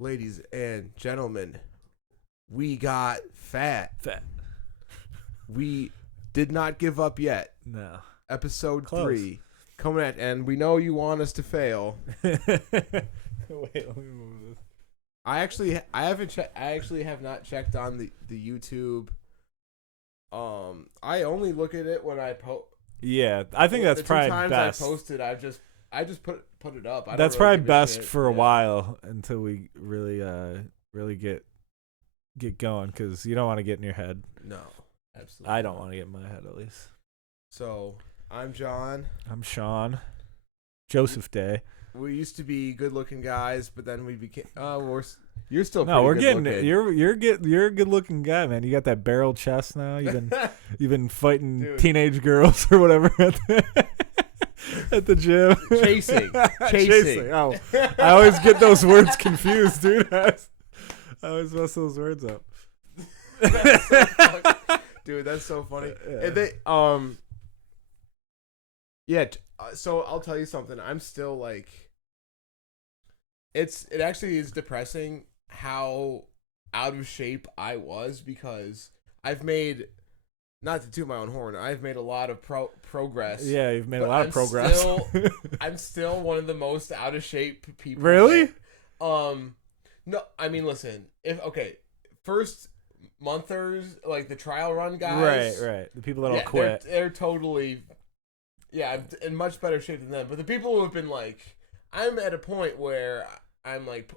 Ladies and gentlemen, we got fat. We did not give up yet. No. Episode Close. 3 coming at, and we know you want us to fail. Wait, let me move this. I actually have not checked on the YouTube. I only look at it when I post. Yeah, I think that's probably the 2 times best. I posted, I just put it up. That's probably best for a while until we really get going, because you don't want to get in your head. No, absolutely. I don't want to get in my head, at least. So I'm John. I'm Sean. Joseph Day. We used to be good-looking guys, but then we became. You're still No, we're pretty getting good-looking. you're a good looking guy, man. You got that barrel chest now. You've been fighting Dude. teenage girls or whatever at the gym. Chasing. Oh, I always get those words confused, dude. I always mess those words up. Dude, that's so funny. Yeah. And they, so I'll tell you something. I'm still like, it actually is depressing how out of shape I was, because I've made, not to toot my own horn, I've made a lot of progress. Yeah, you've made a lot of progress. I'm still one of the most out of shape people. Really? No, I mean, listen, first monthers, like the trial run guys. Right. The people that'll quit. They're totally, I'm in much better shape than them. But the people who have been like, I'm at a point where I'm like,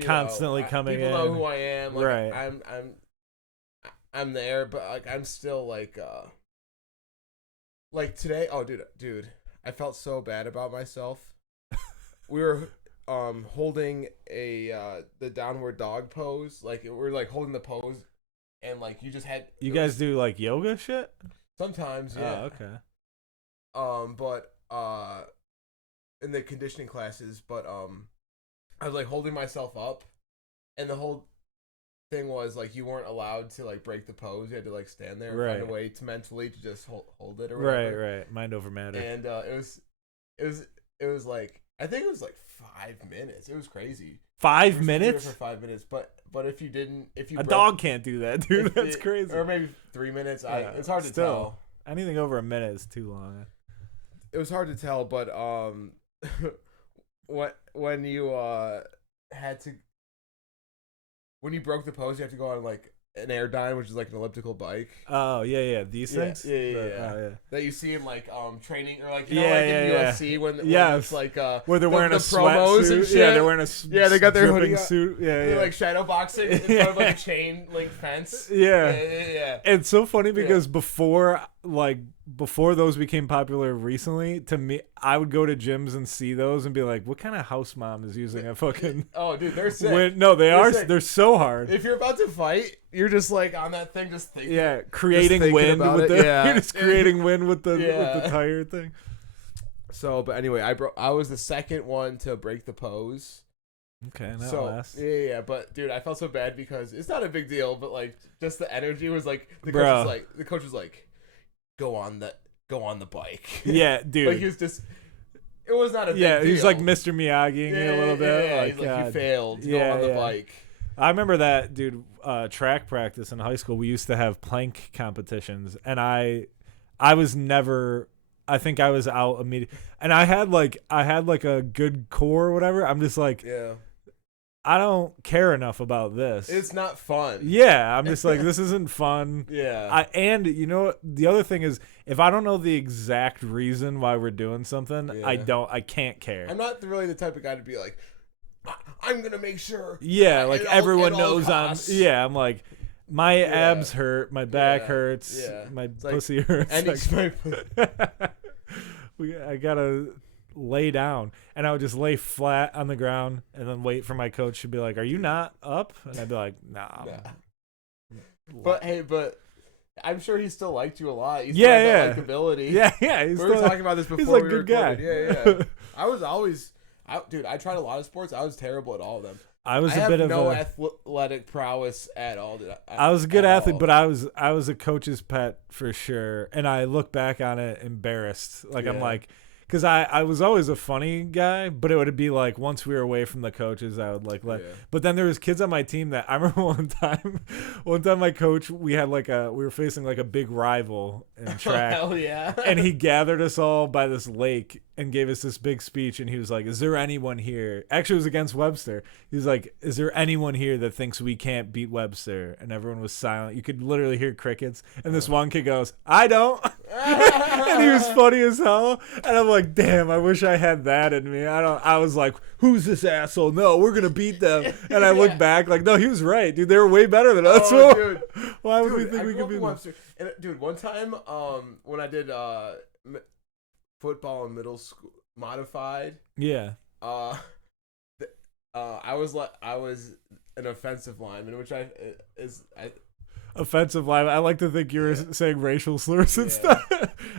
constantly coming in. People know who I am. Like, right. I'm there, but like I'm still like today. Oh, dude, I felt so bad about myself. We were holding the downward dog pose. Like we're like holding the pose, and like you just had. You guys do like yoga shit? Sometimes, yeah. Oh, okay. But in the conditioning classes, but I was like holding myself up, and the whole thing was like you weren't allowed to like break the pose. You had to like stand there and find a way to mentally to just hold it or whatever. Right. Mind over matter. And it was like, I think it was like 5 minutes. It was crazy. 5 minutes? For 5 minutes, but if you dog can't do that, dude. That's crazy. Or maybe 3 minutes. Yeah, it's hard to tell. Anything over a minute is too long. It was hard to tell, but when you when you broke the pose, you have to go on like an airdyne, which is like an elliptical bike. Oh yeah, these things. Yeah. Oh, yeah. That you see in like training, or like in UFC when it's like where they're wearing a promos sweatsuit. and shit. Yeah, they're wearing a they got their hoodie suit. They're like shadow boxing in front of like a chain link fence. Yeah. It's so funny because before those became popular recently, to me, I would go to gyms and see those and be like, what kind of house mom is using a fucking... Oh, dude, they're sick. They're so hard. If you're about to fight, you're just like on that thing just thinking. Yeah, creating wind with the... You're just creating wind with the tire thing. So, but anyway, I was the second one to break the pose. Okay, last. Yeah, but dude, I felt so bad because it's not a big deal, but like just the energy was like the coach was like, go on the bike. Yeah, dude. Like he was just, it was not a big deal. Yeah, he's like Mr. Miyagi a little bit. Yeah, he's like, you failed. Go on the bike. I remember that, dude. Track practice in high school, we used to have plank competitions, and I was never. I think I was out immediately, and I had like a good core or whatever. I'm just like, I don't care enough about this. It's not fun. Yeah, I'm just like, this isn't fun. Yeah. And you know, the other thing is, if I don't know the exact reason why we're doing something, I can't care. I'm not really the type of guy to be like, I'm gonna make sure. Yeah, like everyone knows I'm like, my abs hurt, my back hurts, my pussy hurts. I gotta lay down, and I would just lay flat on the ground and then wait for my coach to be like, are you not up? And I'd be like, nah. But I'm sure he still liked you a lot. He's that likability. Yeah. We were talking about this before. He's like a good guy. Yeah. I was always, dude, I tried a lot of sports. I was terrible at all of them. I have no athletic prowess at all. Dude. I was a good athlete, but I was a coach's pet for sure. And I look back on it embarrassed. Like I'm like, because I was always a funny guy, but it would be like once we were away from the coaches, I would like let. Yeah. But then there was kids on my team that I remember one time my coach, we were facing like a big rival in track. Hell yeah. And he gathered us all by this lake and gave us this big speech, and he was like, is there anyone here? Actually, it was against Webster. He was like, is there anyone here that thinks we can't beat Webster? And everyone was silent. You could literally hear crickets. And this one kid goes, I don't. And he was funny as hell. And I'm like, damn, I wish I had that in me. I was like, who's this asshole? No, we're going to beat them. And I look back like, no, he was right, dude. They were way better than us. Oh, dude. Why would we think we could beat them? Webster. And, dude, one time when I did football in middle school, modified. Yeah. I was an offensive lineman, which offensive lineman. I like to think you were saying racial slurs and stuff.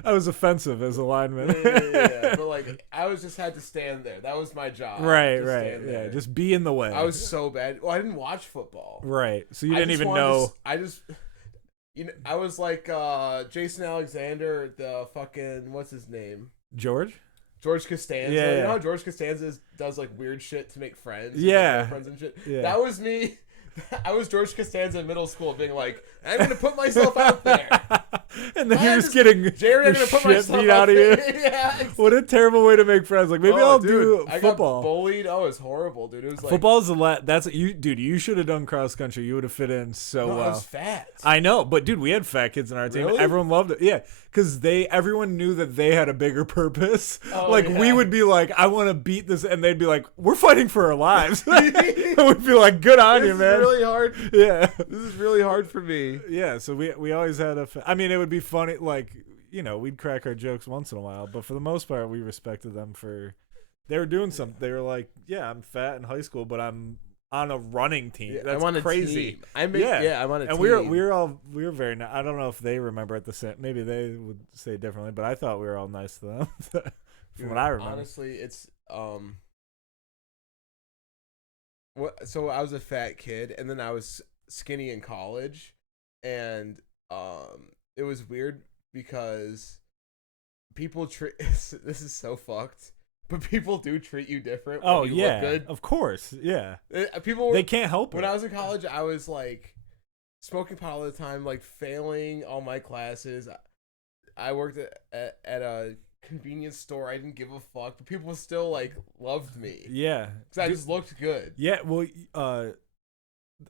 I was offensive as a lineman. Yeah. But like, I just had to stand there. That was my job. Right. Yeah, just be in the way. I was so bad. Well, I didn't watch football. Right. So you didn't even know. I was like Jason Alexander, the fucking what's his name? George Costanza. Yeah. You know how George Costanza does like weird shit to make friends? Yeah. Friends and shit. Yeah. That was me. I was George Costanza in middle school being like, I'm going to put myself out there. And then you're just getting Jerry, I'm your gonna put shit myself beat out of you. Yeah. What a terrible way to make friends. Like, maybe I'll do I football. got bullied. Oh, it was horrible, dude. It was like Football's that's you, dude. You should have done cross country. You would have fit in so well. I was fat. I know, but dude, we had fat kids in our team. Really? Everyone loved it. Yeah, because everyone knew that they had a bigger purpose. Oh, like yeah. we would be like, I want to beat this, and they'd be like, we're fighting for our lives. And we'd be like, good on you, man. This is really hard. Yeah, this is really hard for me. Yeah, so we always had I mean, it would be funny, like, you know, we'd crack our jokes once in a while, but for the most part, we respected them for, they were doing something. They were like, yeah, I'm fat in high school, but I'm on a running team. Yeah, That's I'm on crazy. A team. I'm on a team. And we were very nice. I don't know if they remember at the same, maybe they would say differently, but I thought we were all nice to them. From what I remember. Honestly, it's so I was a fat kid, and then I was skinny in college, and it was weird because people this is so fucked, but people do treat you different when you look good. Of course, yeah. They can't help it. When I was in college, I was like smoking pot all the time, like failing all my classes. I worked at a convenience store. I didn't give a fuck, but people still like loved me. Yeah, because I just looked good. Yeah, well,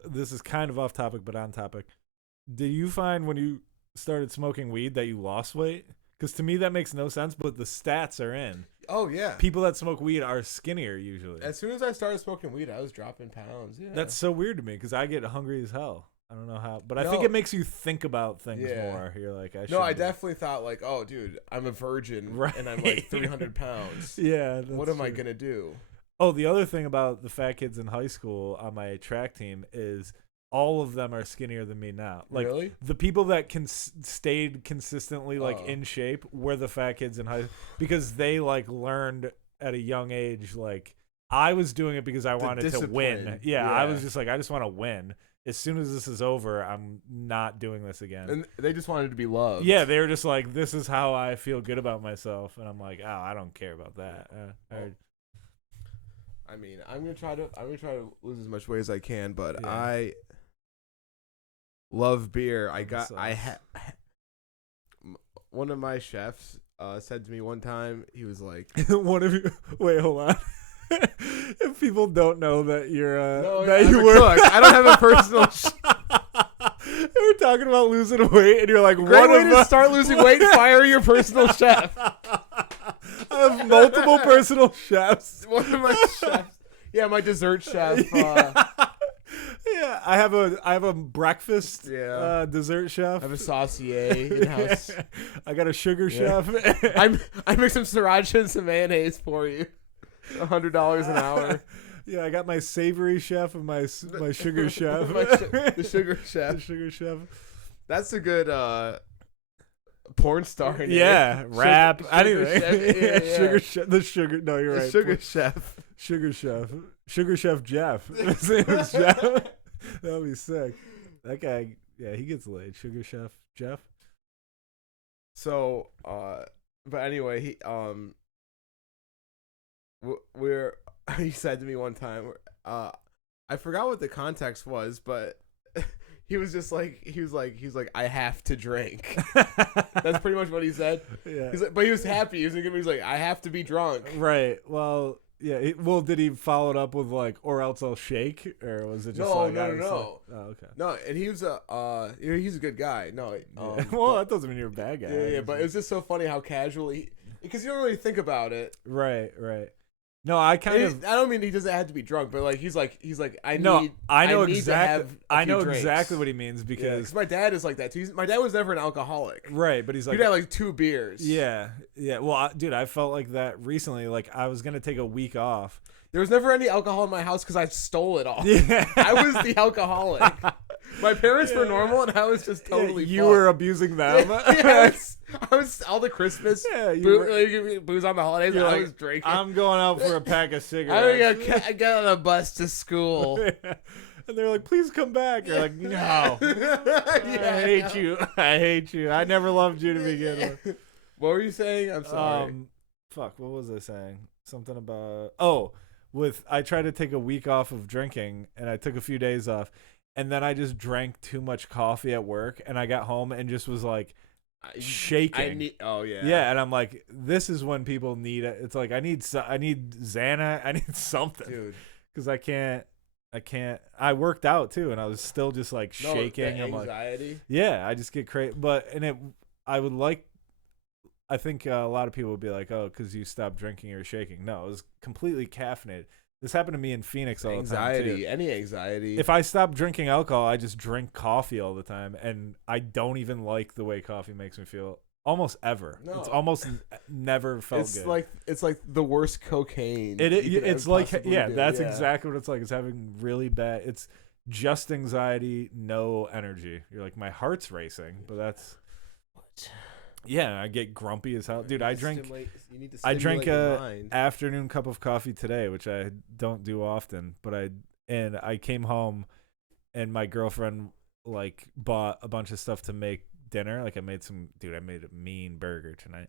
this is kind of off topic, but on topic. Did you find when you started smoking weed that you lost weight? Because to me that makes no sense, but the stats are in. Oh yeah, people that smoke weed are skinnier usually. As soon as I started smoking weed, I was dropping pounds. Yeah, that's so weird to me because I get hungry as hell. I don't know how, but I think it makes you think about things more. You're like, I definitely thought like, oh, dude, I'm a virgin, right. And I'm like 300 pounds. Yeah, what am I gonna do? Oh, the other thing about the fat kids in high school on my track team is all of them are skinnier than me now. Like really? The people that stayed consistently like in shape were the fat kids in high, because they like learned at a young age. Like I was doing it because I wanted to win. Yeah, I was just like, I just want to win. As soon as this is over, I'm not doing this again. And they just wanted to be loved. Yeah, they were just like, this is how I feel good about myself, and I'm like, oh, I don't care about that. I mean, I'm gonna try to lose as much weight as I can, but I love beer. One of my chefs said to me one time, he was like, wait, hold on. If people don't know that you're you were cook. I don't have a personal we're talking about losing weight, and you're like, great way to start losing weight, fire your personal chef. I have multiple personal chefs. One of my chefs. Yeah, my dessert chef. Yeah, I have a breakfast dessert chef. I have a saucier in-house. I got a sugar chef. I make some sriracha and some mayonnaise for you. $100 an hour. Yeah, I got my savory chef and my sugar chef. The sugar chef. The sugar chef. That's a good porn star name. Yeah, rap. Anyway, yeah. Sugar chef. The sugar. No, you're right. Sugar chef. Sugar chef. Sugar chef Jeff. His name is Jeff. That'll be sick. That guy. Yeah, he gets laid. Sugar chef Jeff. So, but anyway, we're he said to me one time, I forgot what the context was, but he was just like he was like I have to drink. That's pretty much what he said. Yeah. He's like, but he was happy. He was like I have to be drunk. Right. Well, yeah. Well, did he follow it up with like, or else I'll shake, or was it just like, no. Oh, okay. No, and he was he's a good guy. No, Well, that doesn't mean you're a bad guy. yeah, but it was just so funny how casually, because you don't really think about it. Right. No, I don't mean he doesn't have to be drunk, but like he's like I know need exactly. to have I know drinks. exactly what he means because my dad is like that too. My dad was never an alcoholic. Right, but he's like he'd have like 2 beers. Yeah. Well, dude, I felt like that recently. Like I was gonna take a week off. There was never any alcohol in my house because I stole it all. Yeah. I was the alcoholic. My parents were normal, and I was just totally. You were abusing them. I was all the Christmas. Yeah, booze on the holidays. I was drinking. I'm going out for a pack of cigarettes. I got on a bus to school. And they're like, please come back. You're like, no. I hate you. I never loved you to begin with. What were you saying? I'm sorry. Fuck, what was I saying? Something about I tried to take a week off of drinking, and I took a few days off, and then I just drank too much coffee at work, and I got home and just was like shaking. Yeah, and I'm like, this is when people need it. It's like I need Xana, I need something, dude, because I can't. I worked out too, and I was still just like shaking. I'm anxiety. Like, yeah, I just get crazy. I think a lot of people would be like, oh, because you stopped drinking, you're shaking. No, it was completely caffeinated. This happened to me in Phoenix all the time too. Any anxiety. If I stop drinking alcohol, I just drink coffee all the time, and I don't even like the way coffee makes me feel. Almost ever. No. It's almost never felt good. It's like the worst cocaine. It's like that's exactly what it's like. It's having really bad. It's just anxiety, no energy. You're like, my heart's racing, but that's. What? Yeah, I get grumpy as hell, dude. I drank a afternoon cup of coffee today, which I don't do often. But I came home, and my girlfriend like bought a bunch of stuff to make dinner. Like I made a mean burger tonight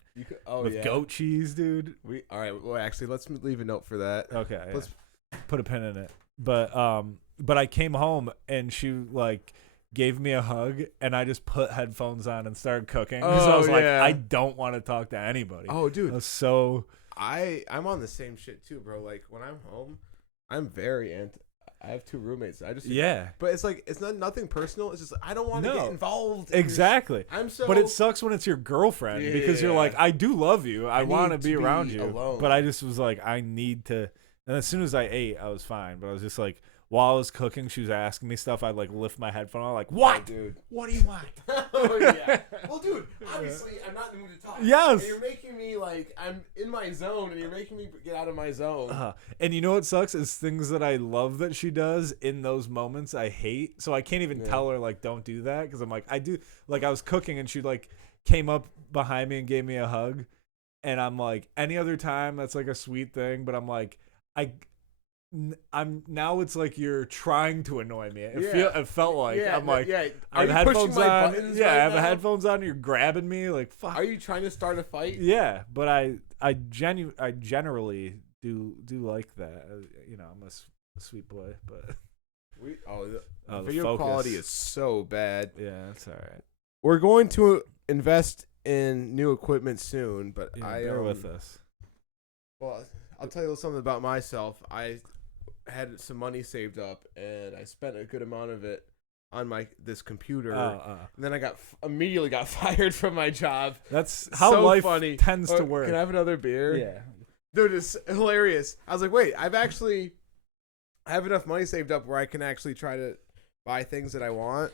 with goat cheese, dude. All right. Well, actually, let's leave a note for that. Okay, let's put a pin in it. But I came home and she like gave me a hug, and I just put headphones on and started cooking because I was like, I don't want to talk to anybody. Oh, dude. I'm on the same shit too, bro. Like when I'm home, I'm very I have 2 roommates. But it's like it's nothing personal. It's just I don't want to get involved. Exactly. But it sucks when it's your girlfriend because you're like, I do love you. I want to be around you. Alone. But I just was like, I need to. And as soon as I ate, I was fine. But I was just like, while I was cooking, she was asking me stuff. I'd like lift my headphone. I'm like, what? Oh, dude. What do you want? Oh, yeah. Well, dude, obviously, I'm not in the mood to talk. Yes. And you're making me like, I'm in my zone, and you're making me get out of my zone. And you know what sucks is things that I love that she does in those moments I hate. So I can't even tell her, like, don't do that. Because I'm like, I do. Like, I was cooking, and she like came up behind me and gave me a hug. And I'm like, any other time, that's like a sweet thing. But I'm like, I'm now it's like you're trying to annoy me. It felt like I'm like, are you pushing my buttons? I have the headphones on. You're grabbing me like, fuck. Are you trying to start a fight? Yeah, but I generally do like that. I'm a sweet boy, but the video quality is so bad. Yeah, that's all right. We're going to invest in new equipment soon, but bear with us. Well, I'll tell you something about myself. I had some money saved up, and I spent a good amount of it on this computer. And then I immediately got fired from my job. That's how life tends to work. Can I have another beer? Yeah. Dude, it's hilarious. I was like, wait, I have enough money saved up where I can actually try to buy things that I want.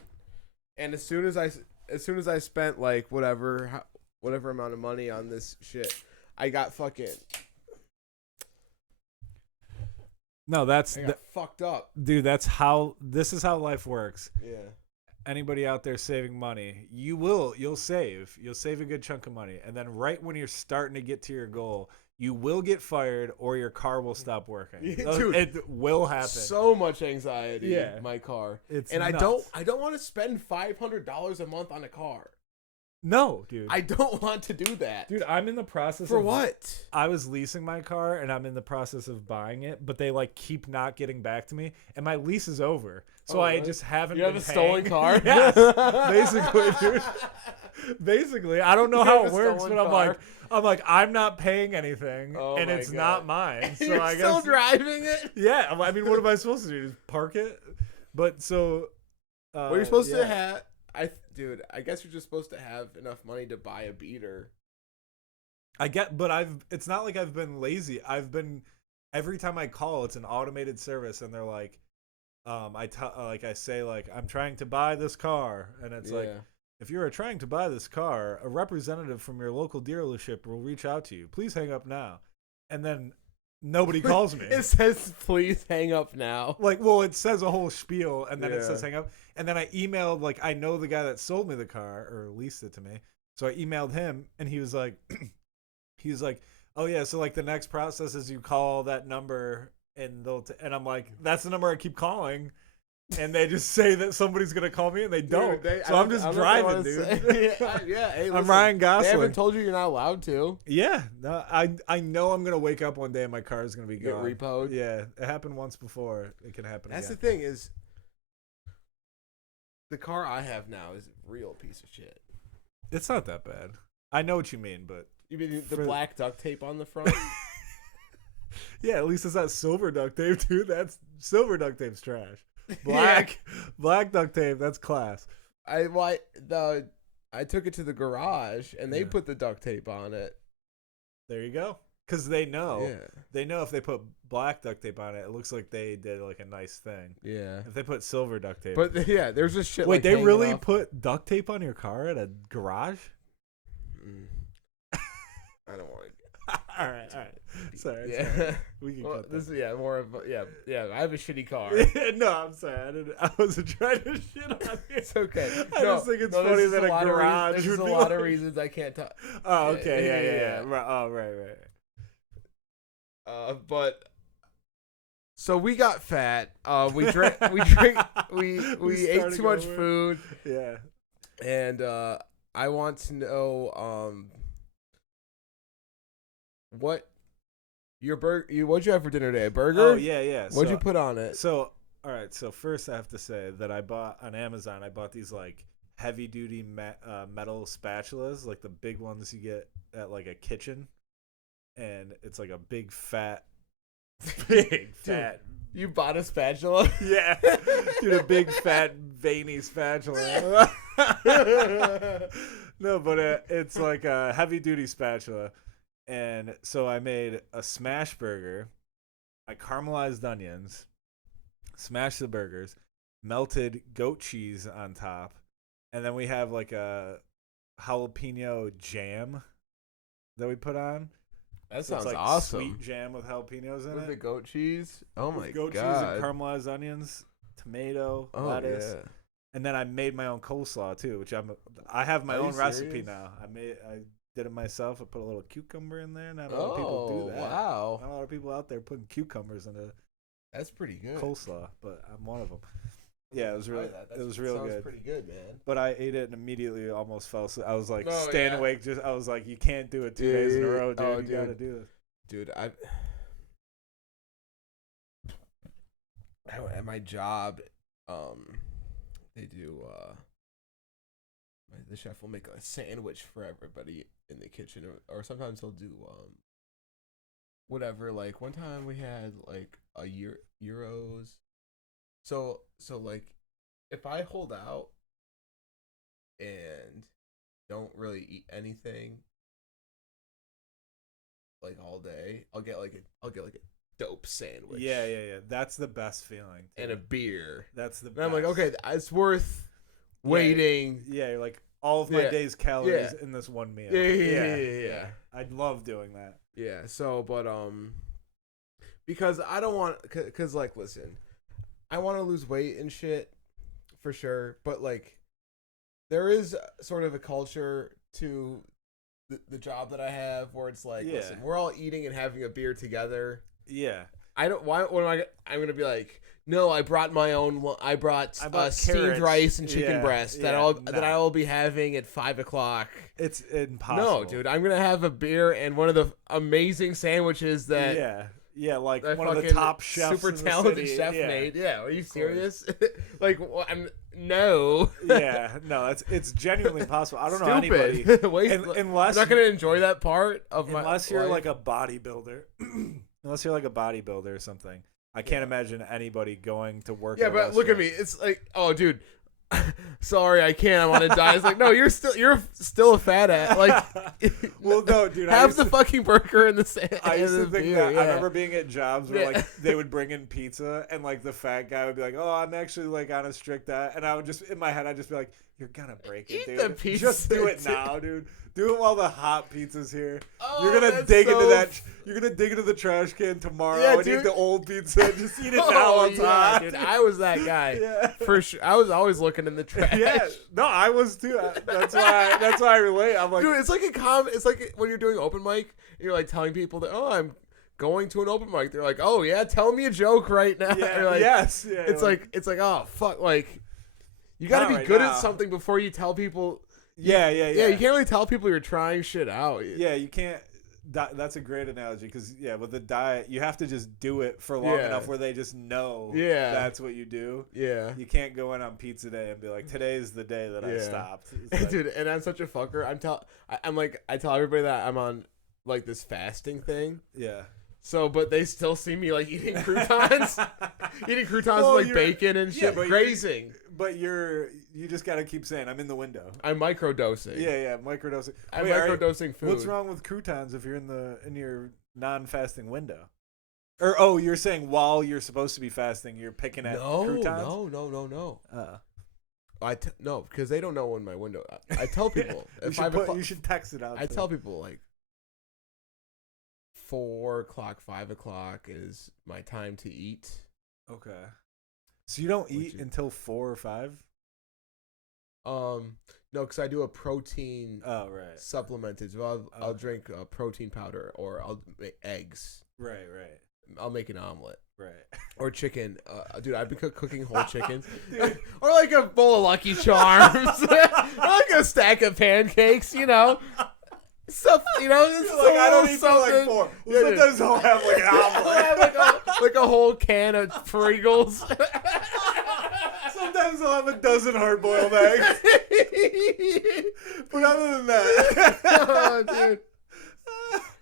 And as soon as I spent like whatever amount of money on this shit, I got fucking. No, that's fucked up, dude. This is how life works. Yeah. Anybody out there saving money, you'll save a good chunk of money, and then right when you're starting to get to your goal, you will get fired or your car will stop working. Dude, it will happen. So much anxiety in my car. It's nuts. I don't want to spend $500 a month on a car. No, dude. I don't want to do that. Dude, I'm in the process For of what? I was leasing my car and I'm in the process of buying it, but they like keep not getting back to me, and my lease is over. So I just haven't. You have been a stolen paying. car? Yes, basically, dude. Basically, I don't know how it works, but I'm like, I'm not paying anything, and it's not mine. So You're I guess still driving it. Yeah, I mean, what am I supposed to do? Just park it? But so, what you're supposed to have, dude. I guess you're just supposed to have enough money to buy a beater. But it's not like I've been lazy. Every time I call, it's an automated service, and they're like, I say like, I'm trying to buy this car, and it's like, if you are trying to buy this car, a representative from your local dealership will reach out to you. Please hang up now. And then nobody calls me. It says, please hang up now. Like, well, it says a whole spiel, and then it says hang up. And then I emailed, like, I know the guy that sold me the car, or leased it to me. So I emailed him, and he was like, oh, yeah, so, like, the next process is you call that number, and and I'm like, that's the number I keep calling. And they just say that somebody's going to call me, and they don't. So I'm just driving, dude. Hey, I'm Ryan Gosling. They haven't told you you're not allowed to. Yeah. No, I know I'm going to wake up one day and my car is going to be gone. Get repoed? Yeah. It happened once before. It can happen That's again. the thing is, the car I have now is a real piece of shit. It's not that bad. I know what you mean, but... You mean the black duct tape on the front? Yeah, at least it's not silver duct tape, dude. Silver duct tape's trash. Black duct tape, that's class. I took it to the garage and they put the duct tape on it. There you go. Because they know. Yeah. They know if they put black duct tape on it, it looks like they did like a nice thing. Yeah. If they put silver duct tape. But yeah, there's just shit. Wait, like they really off. put duct tape on your car at a garage? I don't want to. All right. Sorry. Yeah. We can cut this that. is more of I have a shitty car. No, I'm sorry. I wasn't trying to shit on you. It's okay. I just think it's funny that a garage. There's a lot of reasons I can't talk. Oh, okay. Yeah. Right. But so we got fat. We ate too much food. Yeah. And I want to know what your what'd you have for dinner today? A burger? Oh yeah. What'd you put on it? So all right. So first I have to say that I bought on Amazon. I bought these like heavy duty metal spatulas, like the big ones you get at like a kitchen, and it's like a big fat. You bought a spatula? Yeah, dude, a big fat veiny spatula. No, but it's like a heavy duty spatula. And so I made a smash burger. I caramelized onions, smashed the burgers, melted goat cheese on top, and then we have like a jalapeno jam that we put on. That sounds like awesome. Sweet jam with jalapenos in with it. the goat cheese. Oh my goat god! Goat cheese and caramelized onions, tomato, lettuce, and then I made my own coleslaw too, which I have my own recipe now. I did it myself. I put a little cucumber in there. Not a lot of people do that. Wow! Not a lot of people out there putting cucumbers into. That's pretty good. Coleslaw, but I'm one of them. Yeah, it was really real good. Sounds pretty good, man. But I ate it and immediately almost fell asleep. I was like awake. I was like, you can't do it 2 days in a row, dude. You gotta do this. Dude, at my job, they do. The chef will make a sandwich for everybody in the kitchen, or sometimes he'll do whatever. Like one time we had like a euros. So like, if I hold out and don't really eat anything like all day, I'll get like a dope sandwich. Yeah. That's the best feeling. Too. And a beer. That's the best. And I'm like, okay, it's worth waiting. Yeah, you're like all of my day's calories in this one meal. Yeah. I'd love doing that. Yeah. So, but because I don't want, cause like, listen. I want to lose weight and shit for sure, but like there is sort of a culture to the job that I have where it's like, listen, we're all eating and having a beer together. Yeah. I'm going to be like, No, I brought my own. I brought steamed carrots. rice and chicken Yeah, breast yeah, that I will be having at 5:00. It's impossible. No, dude, I'm gonna have a beer and one of the amazing sandwiches that like that one of the fucking top chefs super in the talented city. chef made. Yeah, are you serious? Like, no. Yeah, no, it's genuinely impossible. I don't know anybody I'm unless not gonna enjoy that part of my unless you're life. like a bodybuilder. Unless you're like a bodybuilder or something. I can't imagine anybody going to work. Yeah, at a but look at restaurant. me. It's like, oh, dude. Sorry, I can't. I want to die. It's like, no, you're still a fat ass. Like, well, no, dude. have the fucking burger and the sand. I used to think that. Yeah. I remember being at jobs where like they would bring in pizza and like the fat guy would be like, "Oh, I'm actually like on a strict diet," and I would just in my head I'd just be like, "You're gonna break it, Eat dude. the pizza, just do it dude. now, dude. Do it while the hot pizza's here. Oh, you're gonna that's dig so into that. You're gonna dig into the trash can tomorrow and dude. eat the old pizza. And just eat it now Oh, while it's hot." dude. I was that guy. Yeah. For sure. I was always looking in the trash. Yeah, no, I was too. That's why I relate. I'm like, dude, it's like it's like when you're doing open mic, you're like telling people that, oh, I'm going to an open mic. They're like, oh yeah, tell me a joke right now. yeah, You're like, yes, yeah. it's like oh fuck, like you got to Not be right good now. at something before you tell people. Yeah. Yeah, you can't really tell people you're trying shit out. Yeah, you can't. That's a great analogy because with the diet, you have to just do it for long enough where they just know. Yeah. That's what you do. Yeah. You can't go in on pizza day and be like, "Today's the day that I stopped." It's like, Dude, and I'm such a fucker. I tell everybody that I'm on like this fasting thing. yeah. So, but they still see me like eating croutons, Well, with like bacon and shit, but grazing. But you just gotta keep saying, "I'm in the window." I'm microdosing. Yeah, microdosing. I'm Wait, microdosing food. What's wrong with croutons if you're in your non-fasting window? Or you're saying while you're supposed to be fasting, you're picking at croutons? No. No, because they don't know when my window. I tell people at 5 o'clock. You should text it out. I tell people like 4 o'clock, 5 o'clock is my time to eat. Okay. So you don't eat until 4 or 5? No, because I do a protein supplemented. So I'll drink protein powder or I'll make eggs. Right. I'll make an omelet. Right. Or chicken. Dude, I've been cooking whole chickens. Or like a bowl of Lucky Charms. Or like a stack of pancakes, Stuff, it's Like, I don't eat something. till like 4. Well, sometimes I'll have like an omelet. I'll have like a whole can of Pringles. Sometimes I'll have a dozen hard-boiled eggs. But other than that... Oh, dude.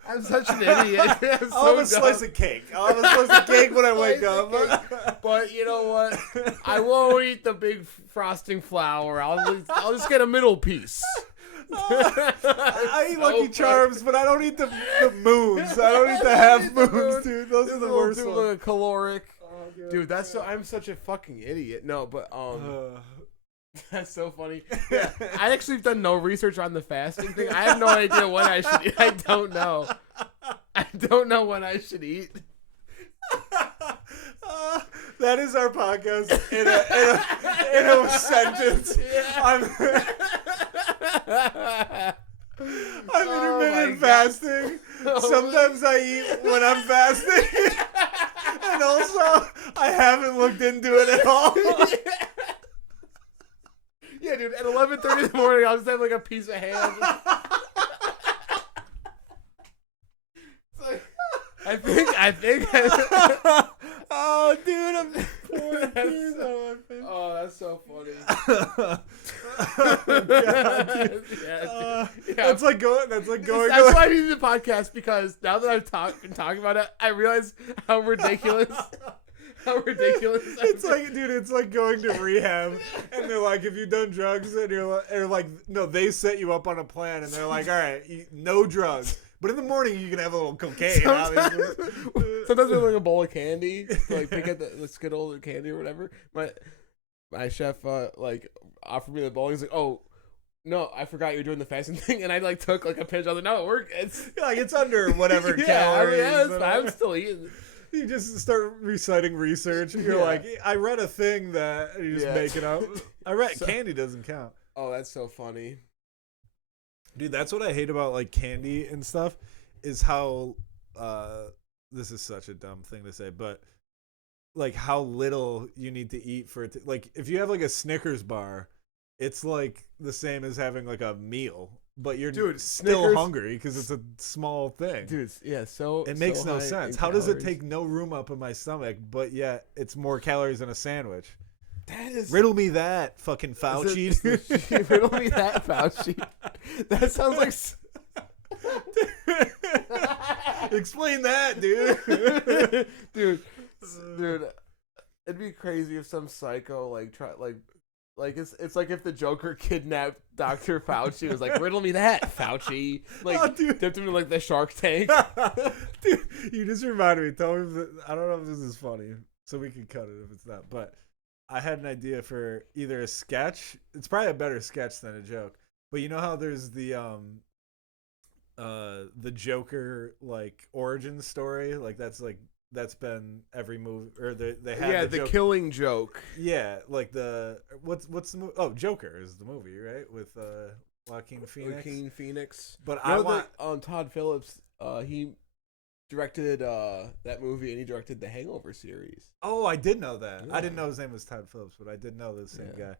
I'm such an idiot. I'll have a slice of cake. I'll have a slice of cake when I wake up. But you know what? I won't eat the big frosting flour. I'll just get a middle piece. I eat Lucky Charms, but I don't eat the moons. I don't eat the half moons, dude. Those are the worst ones. Like a caloric. Oh, dude, I'm such a fucking idiot. No, but that's so funny. Yeah, I actually have done no research on the fasting thing. I have no idea what I should eat. I don't know. I don't know what I should eat. That is our podcast in a sentence. Yeah. I'm intermittent fasting. Sometimes I eat when I'm fasting. And also, I haven't looked into it at all. Yeah, dude, at 11:30 in the morning, I'll just have like a piece of ham. I think. Oh, dude, I'm pouring tears out of my face. Oh, that's so funny. God, Yeah. That's like going. That's why I needed the podcast, because now that I've been talking about it, I realize how ridiculous. It's like, dude, it's like going to rehab, and they're like, "Have you done drugs?" And you're like, "No." They set you up on a plan, and they're like, "All right, no drugs, but in the morning you can have a little cocaine." Sometimes with like a bowl of candy, to, like pick at the Skittle candy or whatever. My chef like offered me the bowl. He's like, "Oh, no, I forgot you're doing the fasting thing," and I like took like a pinch. I was like, "No, it's under whatever calories." but I'm still eating. You just start reciting research. You're like, I read a thing that you just make it up. I read candy doesn't count. Oh, that's so funny, dude. That's what I hate about like candy and stuff, is how this is such a dumb thing to say, but like how little you need to eat for it to, like if you have like a Snickers bar, it's like the same as having like a meal, but you're still Snickers, hungry because it's a small thing. Dude, yeah, so it makes so no high sense. in How does it calories. take no room up in my stomach, but yet it's more calories than a sandwich? That is Riddle me that, fucking Fauci. Riddle me that, Fauci. That sounds like. Explain that, dude. dude, it'd be crazy if some psycho it's like if the Joker kidnapped Dr. Fauci. It was like, riddle me that, Fauci. Like, Oh, dude. dipped him in like the Shark Tank. Dude, you just reminded me. Tell me that, I don't know if this is funny, so we can cut it if it's not. But I had an idea for either a sketch. It's probably a better sketch than a joke. But you know how there's the Joker like origin story, like that's been every movie, or they had the Killing Joke. Yeah, like what's the movie? Oh, Joker is the movie, right? With Joaquin Phoenix. But I want Todd Phillips. He directed that movie, and he directed the Hangover series. Oh, I did know that. Yeah. I didn't know his name was Todd Phillips, but I did know the same guy.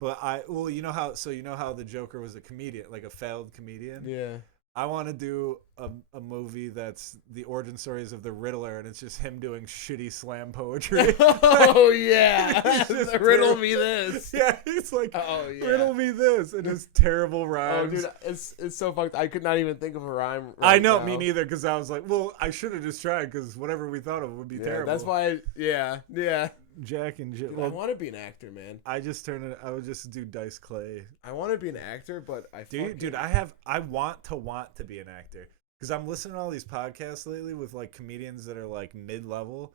But you know how the Joker was a comedian, like a failed comedian. Yeah. I want to do a movie that's the origin stories of the Riddler, and it's just him doing shitty slam poetry. Oh yeah, riddle terrible. me this. Yeah, he's like, oh yeah, riddle me this, and just terrible rhymes. Oh dude, it's so fucked. I could not even think of a rhyme. I know, now. me neither, because I was like, well, I should have just tried, because whatever we thought of would be terrible. That's why. Yeah. Jack and Jill. Dude, I want to be an actor, man. I would just do Dice Clay. I want to be an actor, but I want to be an actor, because I'm listening to all these podcasts lately with like comedians that are like mid-level,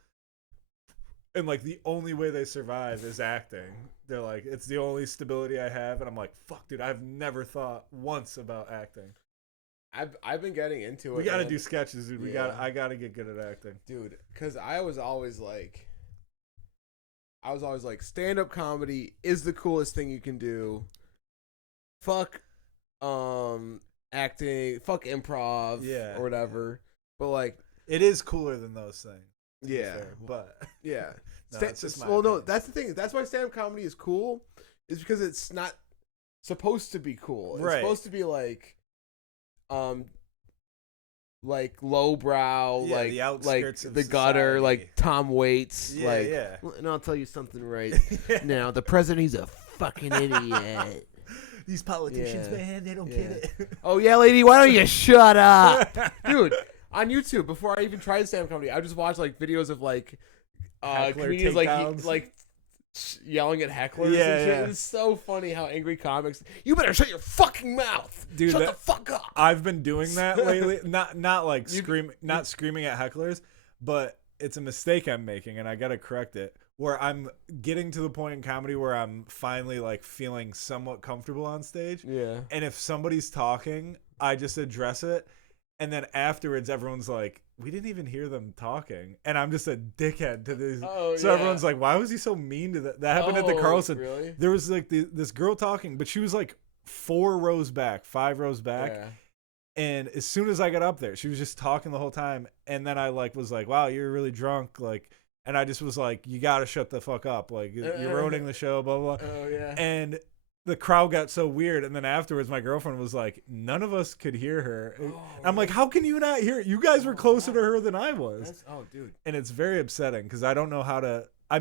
and like the only way they survive is acting. They're like, it's the only stability I have, and I'm like, fuck, dude, I've never thought once about acting. I've been getting into it. We got to do sketches, dude. I got to get good at acting, dude, because I was always like, stand-up comedy is the coolest thing you can do. Fuck, acting, fuck improv, or whatever. But like, it is cooler than those things. Yeah, fair, but yeah. No, it's just no, that's the thing. That's why stand-up comedy is cool, is because it's not supposed to be cool. It's supposed to be like lowbrow, like the outskirts of the gutter, society. like Tom Waits, yeah. And I'll tell you something right now. The president, he's a fucking idiot. These politicians, man, they don't get it. Oh yeah, lady, why don't you shut up, dude? On YouTube, before I even tried stand-up comedy, I just watched like videos of like comedians like yelling at hecklers and shit. It's so funny how angry comics. You better shut your fucking mouth, dude. Shut the fuck up. I've been doing that lately. Not like screaming at hecklers, but it's a mistake I'm making, and I gotta correct it. Where I'm getting to the point in comedy where I'm finally like feeling somewhat comfortable on stage. Yeah. And if somebody's talking, I just address it. And then afterwards, everyone's like, we didn't even hear them talking. And I'm just a dickhead to these. So everyone's like, why was he so mean to that? That happened at the Carlson. Really? There was like this girl talking, but she was like 5 rows back. Yeah. And as soon as I got up there, she was just talking the whole time. And then I like was like, wow, you're really drunk. Like, and I just was like, you got to shut the fuck up. Like, you're ruining the show, blah, blah, blah. Oh, yeah. And the crowd got so weird, and then afterwards my girlfriend was like, none of us could hear her. I'm like, how can you not hear it? You guys were closer to her than I was. Dude. And it's very upsetting because I don't know how to. I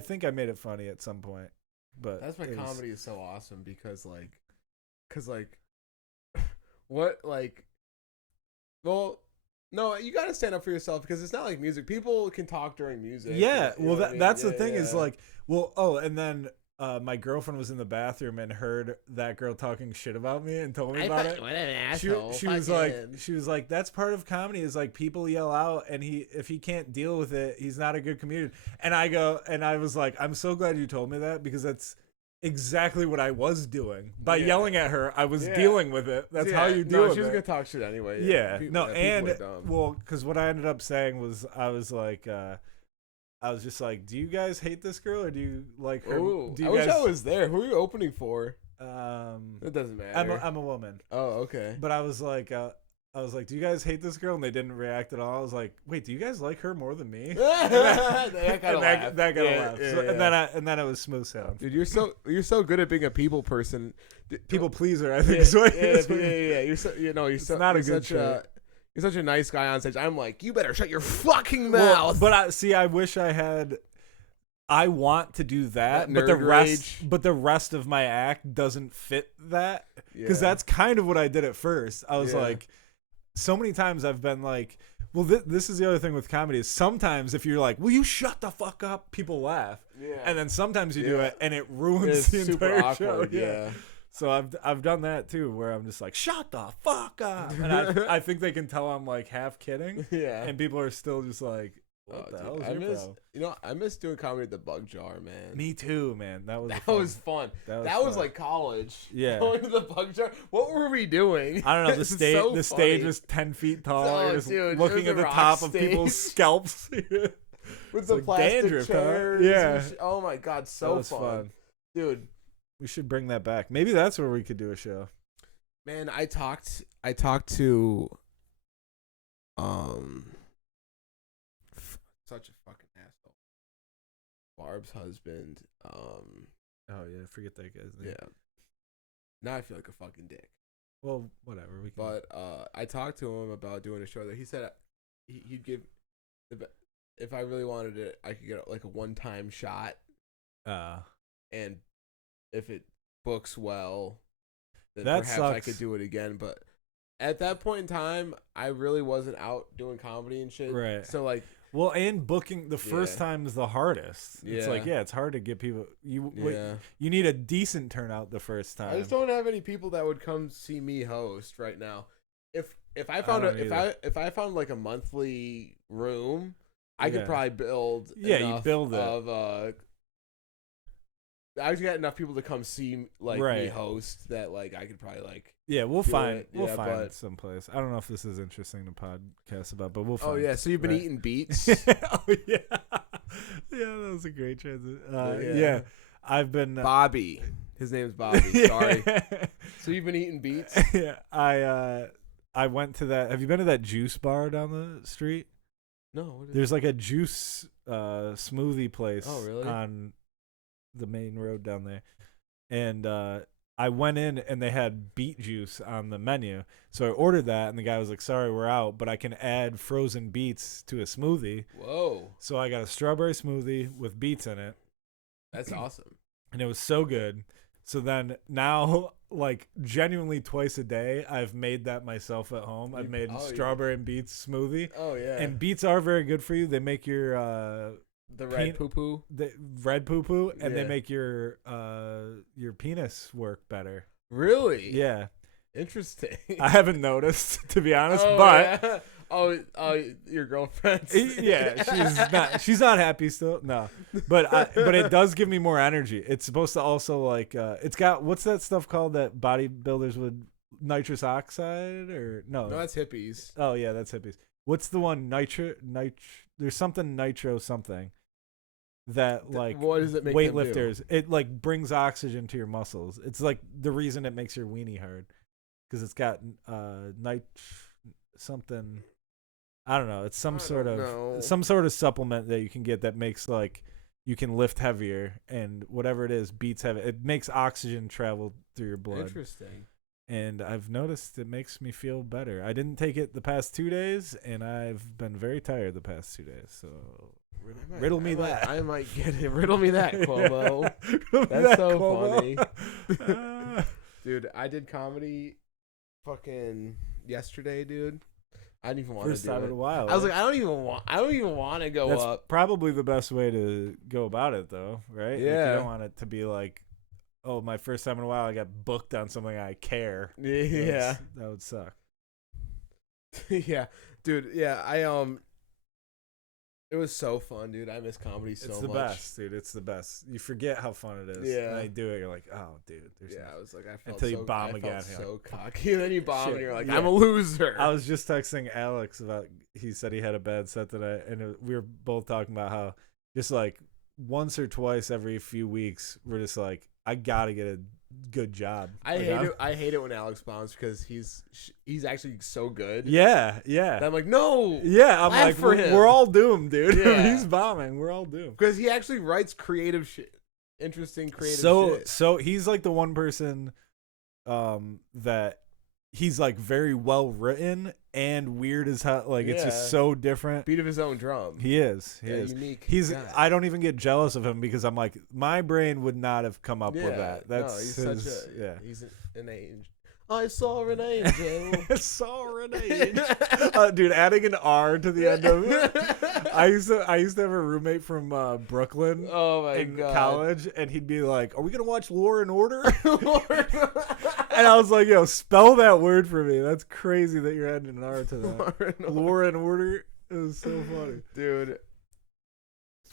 think I made it funny at some point, but that's why comedy is so awesome because well, no, you got to stand up for yourself because it's not like music. People can talk during music. Yeah, well, that's the thing is like, well, and then my girlfriend was in the bathroom and heard that girl talking shit about me and told me about it. What an asshole. She was like, that's part of comedy is like people yell out, and if he can't deal with it, he's not a good comedian. And I was like, I'm so glad you told me that because that's exactly what I was doing. By yelling at her, I was dealing with it. That's how you deal with it. She was gonna talk shit anyway. Yeah. Because what I ended up saying was I was just like, do you guys hate this girl or do you like her? Ooh, I wish I was there. Who are you opening for? It doesn't matter. I'm a woman. Oh, okay. But I was like, I was like, "Do you guys hate this girl?" And they didn't react at all. I was like, "Wait, do you guys like her more than me?" That got a laugh. That got a Yeah, laugh. yeah, So, yeah. and then it was smooth sound. Dude, you're so good at being a people person. People pleaser, I think. Yeah, is what, yeah, is yeah, what yeah. You're so it's not a good such a you're such a nice guy on stage. I'm like, you better shut your fucking well, mouth. but I wish I had. I want to do that, but the rest of my act doesn't fit that, because that's kind of what I did at first. I was like, so many times I've been like, well, this is the other thing with comedy is sometimes if you're like, will you shut the fuck up, people laugh, and then sometimes you do it and it ruins the entire awkward, show. Yeah. So I've done that too, where I'm just like, shut the fuck up, and I think they can tell I'm like half kidding, and people are still just like, what the hell is your problem? I miss doing comedy at the Bug Jar, man. Me too, man. That was fun. That was like college. Yeah. Going to the Bug Jar. What were we doing? I don't know. The stage was 10 feet tall. You're just looking at the top of people's scalps. With the plastic dandruff, chairs. Yeah. Oh my god, so fun. Dude. We should bring that back. Maybe that's where we could do a show. Man, I talked to such a fucking asshole. Barb's husband. Oh yeah, forget that guy's name. Yeah. Now I feel like a fucking dick. Well, whatever. But I talked to him about doing a show that he said he'd give if I really wanted it, I could get like a one-time shot. And if it books well, then perhaps I could do it again. But at that point in time, I really wasn't out doing comedy and shit. Right. So like, well, and booking the first time is the hardest. It's like, it's hard to get people. You need a decent turnout the first time. I just don't have any people that would come see me host right now. If I found if I found like a monthly room, I could probably build you build it of I got enough people to come see me host that like I could probably like we'll find someplace. I don't know if this is interesting to podcast about, but we'll find. Oh yeah, so you've been eating beets? Oh yeah, that was a great transition. Yeah, I've been Bobby. His name's Bobby. Sorry. So you've been eating beets? Yeah, I went to that. Have you been to that juice bar down the street? No. There's like a juice smoothie place. Oh really? On the main road down there, and I went in and they had beet juice on the menu, so I ordered that, and the guy was like, sorry, we're out, but I can add frozen beets to a smoothie. Whoa. So I got a strawberry smoothie with beets in it. That's awesome. And it was so good. So then now, like, genuinely twice a day, I've made that myself at home. I've made strawberry and beets smoothie. Oh yeah. And beets are very good for you. They make your the red poo-poo. The red poo-poo, and they make your penis work better. Really? Yeah. Interesting. I haven't noticed, to be honest, but yeah. Your girlfriend's she's not happy still. No. But it does give me more energy. It's supposed to also like it's got, what's that stuff called that bodybuilders would, nitrous oxide or no? No, that's hippies. Oh yeah, that's hippies. What's the one there's something nitro something that like what does it make weightlifters, it like brings oxygen to your muscles. It's like the reason it makes your weenie hard, because it's got something, I don't know, it's some sort of supplement that you can get that makes like you can lift heavier, and whatever it is beats heavy. It makes oxygen travel through your blood. Interesting. And I've noticed it makes me feel better. I didn't take it the past 2 days, and I've been very tired the past 2 days. So riddle me that. I might get it. Riddle me that, Cuomo. That's so Cuomo. Funny. Dude, I did comedy fucking yesterday, dude. I didn't even want to do it. First time in a while. I was like, I don't even want to go That's up. Probably the best way to go about it, though, right? Yeah. Like, you don't want it to be like, oh, my first time in a while, I got booked on something I care. Yeah. That would suck. Yeah. Dude, yeah, it was so fun, dude. I miss comedy so much. It's the best, dude. It's the best. You forget how fun it is. Yeah. And you do it, you're like, oh, dude. I was like, I felt until you bomb I again. felt so cocky. And then you bomb, and you're like, yeah. I'm a loser. I was just texting Alex about, he said he had a bad set tonight, and we were both talking about how just like once or twice every few weeks, we're just like, I gotta get good job. I hate it. I hate it when Alex bombs because he's actually so good. Yeah, And I'm like, no. Yeah, I'm laugh like, for him. we're all doomed, dude. Yeah. He's bombing. We're all doomed. Because he actually writes creative shit, interesting creative shit. So he's like the one person, that he's like very well written and weird as hell. Like it's just so different. Beat of his own drum. He is. He is. Unique. He's. guy. I don't even get jealous of him because I'm like, my brain would not have come up with that. That's he's his, such a He's an angel. I saw an angel. I saw an angel. Dude, adding an R to the end of it. I used to have a roommate from Brooklyn. Oh my in god. college, and he'd be like, "Are we gonna watch Law and Order?" And I was like, "Yo, spell that word for me." That's crazy that you're adding an R to that. Law and Order. It was so funny, dude.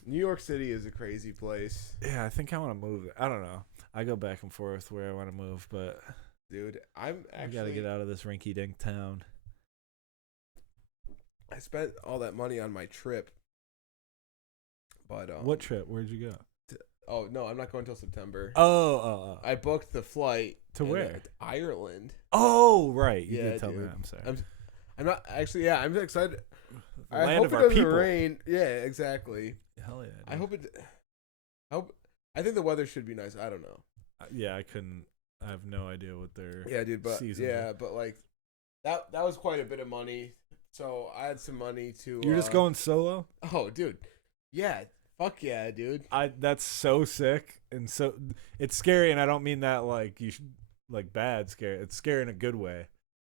New York City is a crazy place. Yeah, I think I want to move. I don't know. I go back and forth where I want to move, but dude, I gotta get out of this rinky-dink town. I spent all that money on my trip, but what trip? Where'd you go? Oh no, I'm not going until September. Oh. I booked the flight to where? Ireland. Oh, right. You yeah, did tell dude. me. I'm sorry. I'm not actually. Yeah, I'm excited. The I land hope of it our doesn't people. rain. Yeah, exactly. Hell yeah. I hope it. I think the weather should be nice. I don't know. Yeah, I couldn't. I have no idea what their dude. But season yeah, was. but like that was quite a bit of money. So I had some money to. You're just going solo? Oh, dude. Yeah. Fuck yeah, dude. That's so sick and so it's scary, and I don't mean that like you should like bad scary. It's scary in a good way.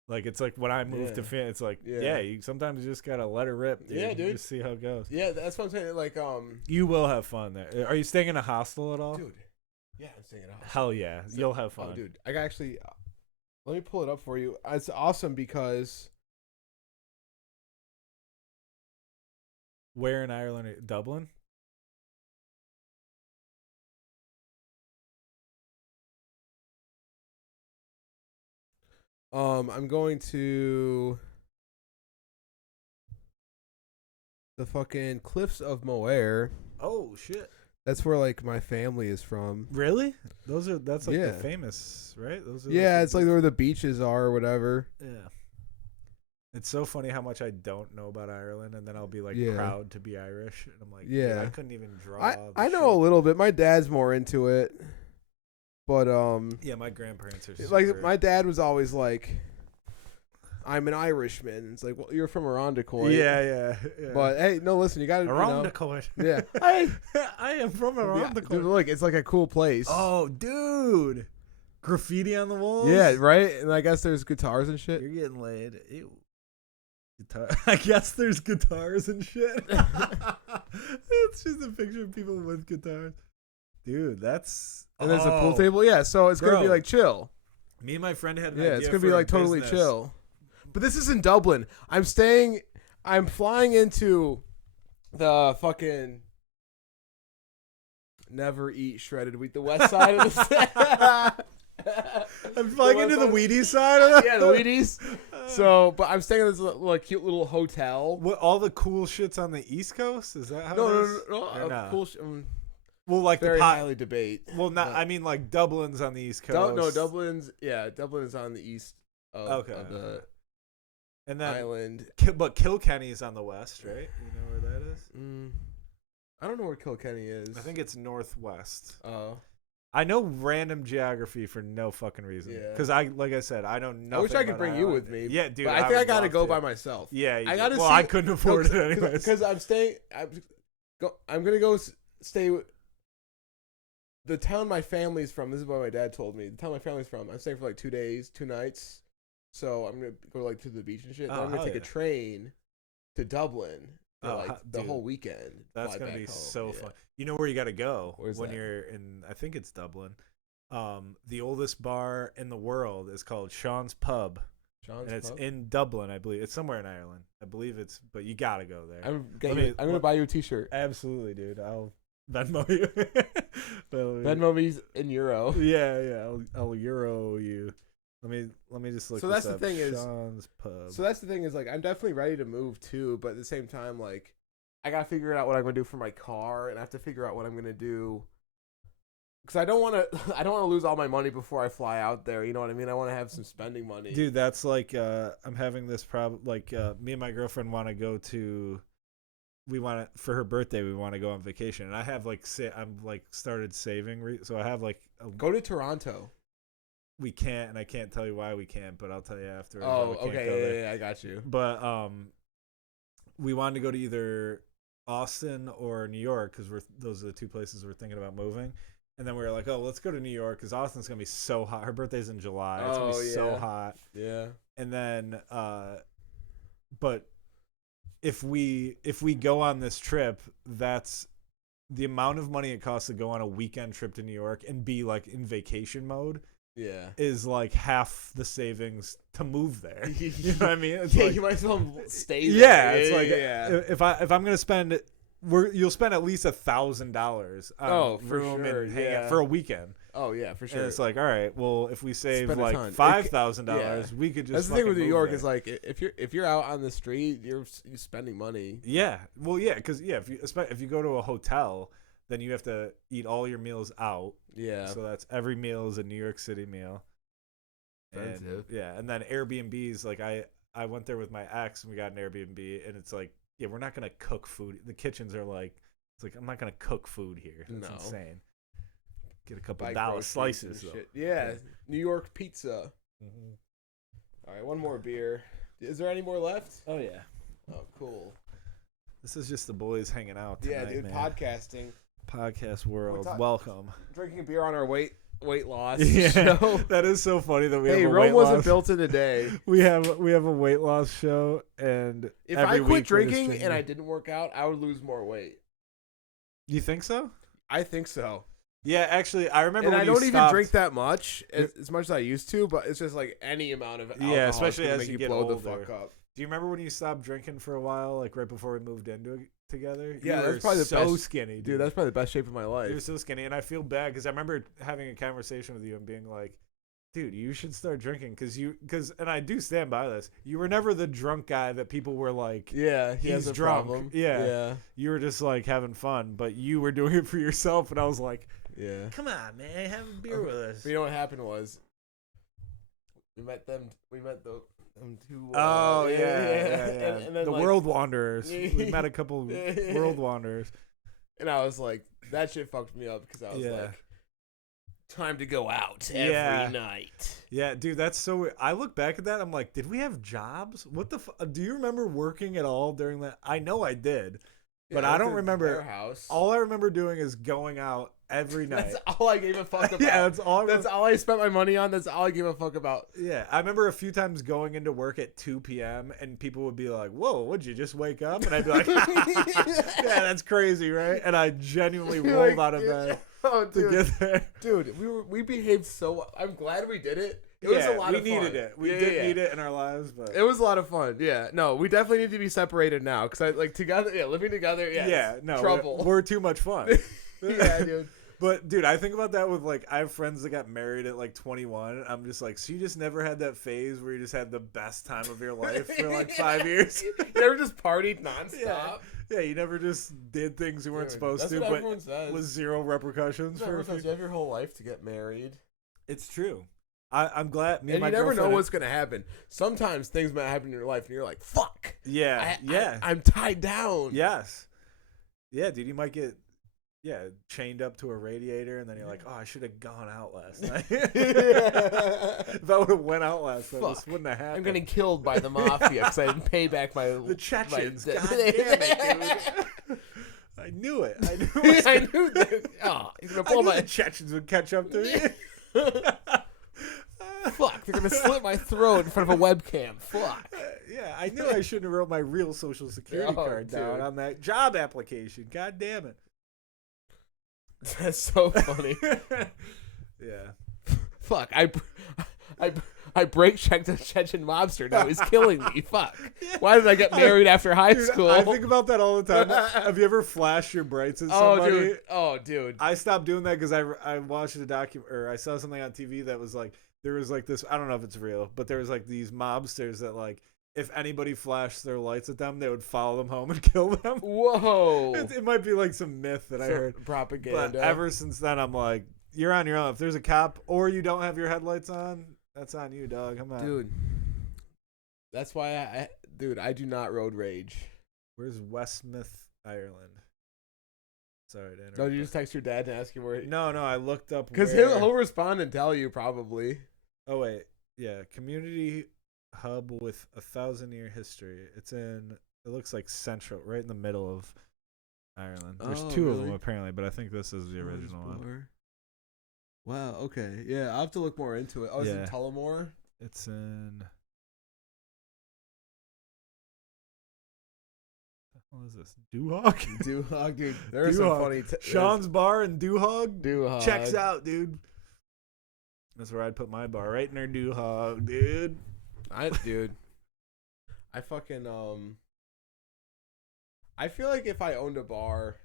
Like it's like when I moved to Finn, it's like you sometimes you just gotta let her rip, dude. Yeah, dude. Just see how it goes. Yeah, that's what I'm saying. Like you will have fun there. Are you staying in a hostel at all? Dude. Yeah, I'm staying in a hostel. Hell yeah, you'll have fun. Oh, dude. I got actually let me pull it up for you. It's awesome because where in Ireland? Dublin? I'm going to the fucking Cliffs of Moher. Oh shit. That's where like my family is from. Really? That's like the famous, right? Those are it's like where the beaches are or whatever. Yeah. It's so funny how much I don't know about Ireland, and then I'll be like proud to be Irish, and I'm like, I couldn't even draw. I know a little bit. My dad's more into it, but yeah, my grandparents are like my dad was always like, I'm an Irishman. It's like, well, you're from Arondacoit. Yeah. But hey, no, listen, you got to Arondacoit. Yeah, I am from Arondacoit. Dude, look, it's like a cool place. Oh, dude, graffiti on the walls. Yeah, right. And I guess there's guitars and shit. You're getting laid. Ew. Guitar. I guess there's guitars and shit. It's just a picture of people with guitars, dude. That's and there's a pool table. Yeah, so it's gonna be like chill. Me and my friend had an idea it's gonna be like totally business. chill. But this is in Dublin. I'm flying into the fucking never eat shredded wheat, the west side of the state. I'm flying into the Wheaties side of that. Yeah, the Wheaties. So, but I'm staying in this like cute little hotel. What, all the cool shit's on the East Coast? Is that how it is? No. Cool well, like very highly debate. Well, not. I mean, like Dublin's on the East Coast. No, Dublin is on the east of the and then island. But Kilkenny's on the west, right? You know where that is? I don't know where Kilkenny is. I think it's northwest. Oh. I know random geography for no fucking reason. Yeah. Because like I said, I don't know. I wish I could bring you with me. Yeah, dude. But I think I gotta go by myself. Yeah, I gotta. Well, I couldn't afford it anyways. Because I'm staying. I'm gonna go stay with the town my family's from. This is what my dad told me. The town my family's from. I'm staying for like 2 days, 2 nights. So I'm gonna go like to the beach and shit. Then I'm gonna take a train to Dublin. For the whole weekend. That's gonna be so fun. You know where you gotta go when you're in? I think it's Dublin. The oldest bar in the world is called Sean's Pub. It's in Dublin, I believe. It's somewhere in Ireland, I believe. But you gotta go there. I'm gonna buy you a T-shirt. Absolutely, dude. I'll Venmo you. Venmo me in euro. Yeah. I'll euro you. Let me just look. So that's the thing Sean's Pub. So that's the thing is like I'm definitely ready to move too, but at the same time like I gotta figure out what I'm gonna do for my car, and I have to figure out what I'm gonna do because I don't want to. I don't want to lose all my money before I fly out there. You know what I mean? I want to have some spending money. Dude, that's like I'm having this problem. Like me and my girlfriend want to go to. We want to for her birthday. We want to go on vacation, and I have like I'm like started saving. So I have like go to Toronto. We can't, and I can't tell you why we can't, but I'll tell you after. Oh, okay, yeah, I got you. But we wanted to go to either Austin or New York because those are the two places we're thinking about moving. And then we were like, oh, let's go to New York because Austin's gonna be so hot. Her birthday's in July. It's gonna be so hot. Yeah. And then, but if we go on this trip, that's the amount of money it costs to go on a weekend trip to New York and be like in vacation mode. Yeah, is like half the savings to move there. You know what I mean? It's yeah, like, you might as well stay there. Yeah, it's like if I'm gonna spend, you'll spend at least $1,000. For sure, for a weekend. Oh yeah, for sure. And it's like, all right, well, if we save spend like $5,000, we could just. That's the thing with New York there. Is like if you're out on the street, you're spending money. Yeah, well, yeah, because if you go to a hotel, then you have to eat all your meals out. Yeah. So that's every meal is a New York City meal. And, yeah, and then Airbnbs, like I went there with my ex and we got an Airbnb, and it's like, yeah, we're not gonna cook food. The kitchens are like, it's like I'm not gonna cook food here. That's insane. Get a couple dollar slices though. Yeah, New York pizza. Mm-hmm. All right, one more beer. Is there any more left? Oh yeah. Oh, cool. This is just the boys hanging out tonight, yeah, dude, man. Podcasting. Podcast world. Welcome. Drinking a beer on our weight loss show. Yeah, that is so funny that we have a Rome weight wasn't loss. built in a day. We have a weight loss show, and if I quit drinking and I didn't work out, I would lose more weight. You think so? I think so. Yeah, actually, I remember. And when I don't you even stopped, drink that much, as much as I used to, but it's just like any amount of alcohol. Yeah, especially as you get blow older. The fuck up. Do you remember when you stopped drinking for a while, like right before we moved into together? Yeah, that's probably the so best, skinny, dude. That's probably the best shape of my life. You're so skinny, and I feel bad because I remember having a conversation with you and being like, "Dude, you should start drinking," and I do stand by this. You were never the drunk guy that people were like, "Yeah, he's drunk." Problem. Yeah, you were just like having fun, but you were doing it for yourself, and I was like, "Yeah, come on, man, have a beer with us." You know what happened was, we met the two. Oh yeah. And then, the World Wanderers. We met a couple World Wanderers, and I was like, that shit fucked me up because I was like, time to go out every night. Yeah, dude, that's so weird. I look back at that, I'm like, did we have jobs? What the do you remember working at all during that? I know I did. But I don't remember. Warehouse. All I remember doing is going out every night. That's all I gave a fuck about. Yeah, that's all I spent my money on. That's all I gave a fuck about. Yeah, I remember a few times going into work at 2 p.m. and people would be like, "Whoa, would you just wake up?" And I'd be like, "Yeah, that's crazy, right?" And I genuinely rolled out of bed to get there. Dude, we behaved so well. I'm glad we did it. It was a lot of fun. We needed it. We did need it in our lives, but it was a lot of fun. Yeah, no, we definitely need to be separated now because I like together. Yeah, living together. Yeah, no, trouble. We're too much fun. Yeah, dude. But dude, I think about that with like I have friends that got married at like 21. And I'm just like, so you just never had that phase where you just had the best time of your life for like 5 years. You never just partied nonstop. Yeah, you never just did things you weren't supposed to, but with zero repercussions. You have your whole life to get married. It's true. I'm glad. And you never know what's gonna happen. Sometimes things might happen in your life, and you're like, "Fuck." Yeah, I'm tied down. Yes. Yeah, dude, you might get chained up to a radiator, and then you're like, "Oh, I should have gone out last night." If I would have went out last night, this wouldn't have happened. I'm getting killed by the mafia because I didn't pay back the Chechens. God damn it, dude. I knew it. I knew that. Oh, he's gonna pull the Chechens would catch up to me. Fuck, they're gonna slit my throat in front of a webcam. Fuck. Yeah, I knew I shouldn't have wrote my real social security card down on that job application. God damn it. That's so funny. Yeah. Fuck, I break checked a Chechen mobster. Now he's killing me. Fuck. Why did I get married after high school? I think about that all the time. Have you ever flashed your brights at somebody? Oh, dude. I stopped doing that because I watched a or I saw something on TV that was like, there was like this, I don't know if it's real, but there was like these mobsters that like, if anybody flashed their lights at them, they would follow them home and kill them. Whoa. It might be like some myth that I heard. Propaganda. But ever since then, I'm like, you're on your own. If there's a cop or you don't have your headlights on, that's on you, dog. Come on, dude. That's why I do not road rage. Where's Westmouth, Ireland? Sorry, Dan. No, you just text your dad and ask him where. No, I looked up because he'll respond and tell you probably. Oh wait, yeah, community hub with 1,000-year history. It's in. It looks like central, right in the middle of Ireland. There's two of them apparently, but I think this is the original one. Wow. Okay. Yeah, I'll have to look more into it. Oh, is it Tullamore? It's in. What is this? Duhog? Duhog, dude. There are some funny. Sean's bar in Duhog. Duhog checks out, dude. That's where I'd put my bar, right in our Duhog, dude. I fucking I feel like if I owned a bar,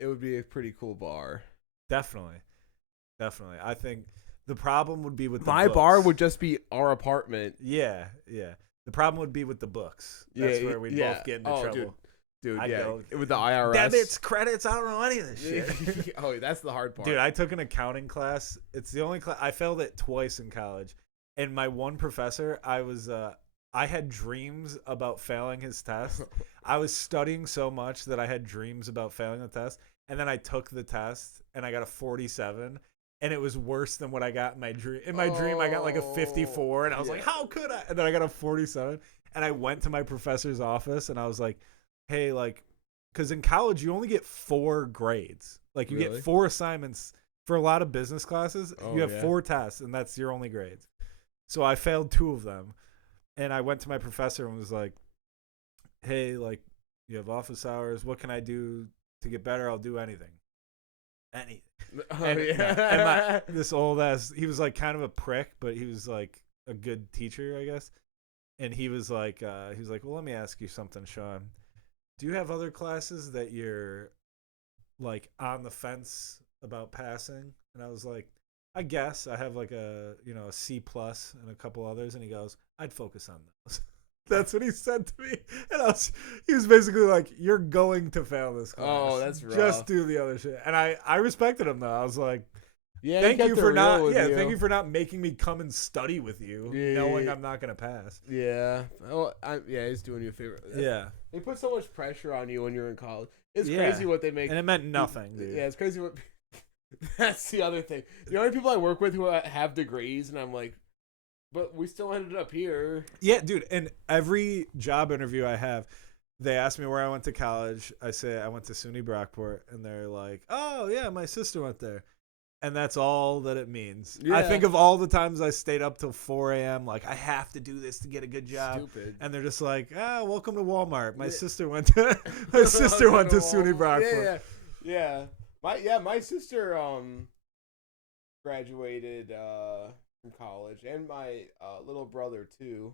it would be a pretty cool bar. Definitely. I think the problem would be with my books. Bar would just be our apartment. Yeah. The problem would be with the books. That's where we'd both get into trouble. Dude, with the IRS. Debits, credits, I don't know any of this shit. Oh, that's the hard part. Dude, I took an accounting class. It's the only class. I failed it twice in college. And my one professor, I had dreams about failing his test. I was studying so much that I had dreams about failing the test. And then I took the test, and I got a 47. And it was worse than what I got in my dream. In my dream, I got like a 54, and I was like, how could I? And then I got a 47. And I went to my professor's office, and I was like, hey, like, because in college, you only get 4 grades. Like, you get 4 assignments. For a lot of business classes, you have 4 tests, and that's your only grades. So I failed 2 of them. And I went to my professor and was like, hey, like, you have office hours. What can I do to get better? I'll do anything. And this old ass, he was like kind of a prick, but he was like a good teacher, I guess. And he was like, well, let me ask you something, Sean. Do you have other classes that you're like on the fence about passing? And I was like, I guess I have like a C+ and a couple others. And he goes, I'd focus on those. That's what he said to me. And he was basically like, you're going to fail this class. Oh, that's rough. Just do the other shit. And I respected him though. I was like, yeah, thank you for not making me come and study with you, knowing I'm not going to pass. Yeah. Oh, he's doing you a favor. They put so much pressure on you when you're in college. It's crazy what they make. And it meant nothing, dude. Yeah, it's crazy what that's the other thing. The only people I work with who have degrees, and I'm like, but we still ended up here. Yeah, dude. And every job interview I have, they ask me where I went to college. I say I went to SUNY Brockport, and they're like, "Oh yeah, my sister went there," and that's all that it means. Yeah. I think of all the times I stayed up till 4 a.m. Like I have to do this to get a good job. Stupid. And they're just like, welcome to Walmart. My sister went to SUNY Brockport. Yeah. My sister graduated from college, and my little brother too.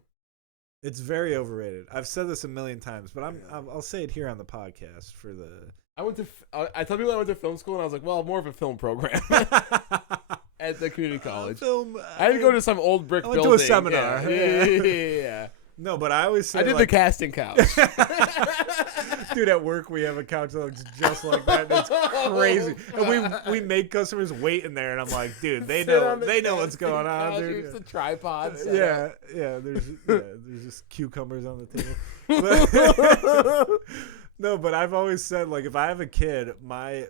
It's very overrated. I've said this a million times, but I'll say it here on the podcast for the. I tell people I went to film school, and I was like, well, more of a film program at the community college. I had to go to some old brick building. I went to a seminar. Yeah. No, but I always say I did the casting couch. Dude, at work we have a couch that looks just like that. It's crazy. And we make customers wait in there, and I'm like, dude, they know what's going on, dude. It's the tripod. Yeah. There's just cucumbers on the table. No, but I've always said, like, if I have a kid,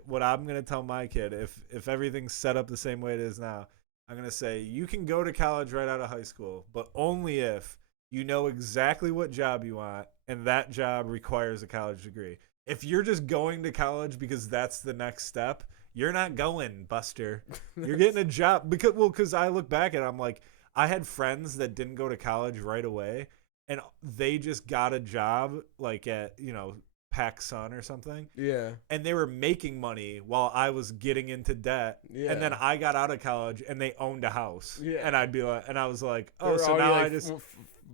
what I'm gonna tell my kid, if everything's set up the same way it is now, I'm gonna say you can go to college right out of high school, but only if you know exactly what job you want, and that job requires a college degree. If you're just going to college because that's the next step, you're not going, Buster. You're getting a job. Because I look back at it, I'm like, I had friends that didn't go to college right away, and they just got a job, like at, PacSun or something. Yeah. And they were making money while I was getting into debt. Yeah. And then I got out of college, and they owned a house. Yeah. And I was like, oh, so now I just...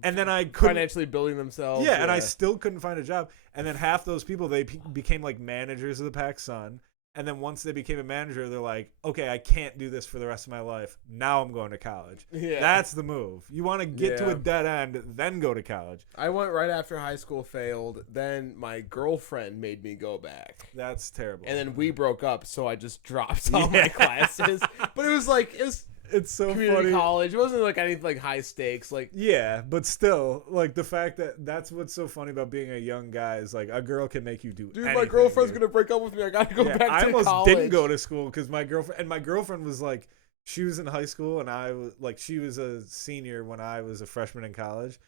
And then I couldn't financially building themselves. Yeah, and I still couldn't find a job. And then half those people, they became like managers of the PacSun. And then once they became a manager, they're like, okay, I can't do this for the rest of my life. Now I'm going to college. Yeah. That's the move. You want to get to Yeah. a dead end, then go to college. I went right after high school failed. Then my girlfriend made me go back. That's terrible. And then we broke up, so I just dropped all my classes. But it was it's so community funny. college. It wasn't like anything like high stakes. Like Yeah, but still, like the fact that that's what's so funny about being a young guy is like a girl can make you do. dude, anything, my girlfriend's dude. gonna break up with me. I gotta go back to I almost college. didn't go to school because my girlfriend was like, she was in high school and I was like, she was a senior when I was a freshman in college,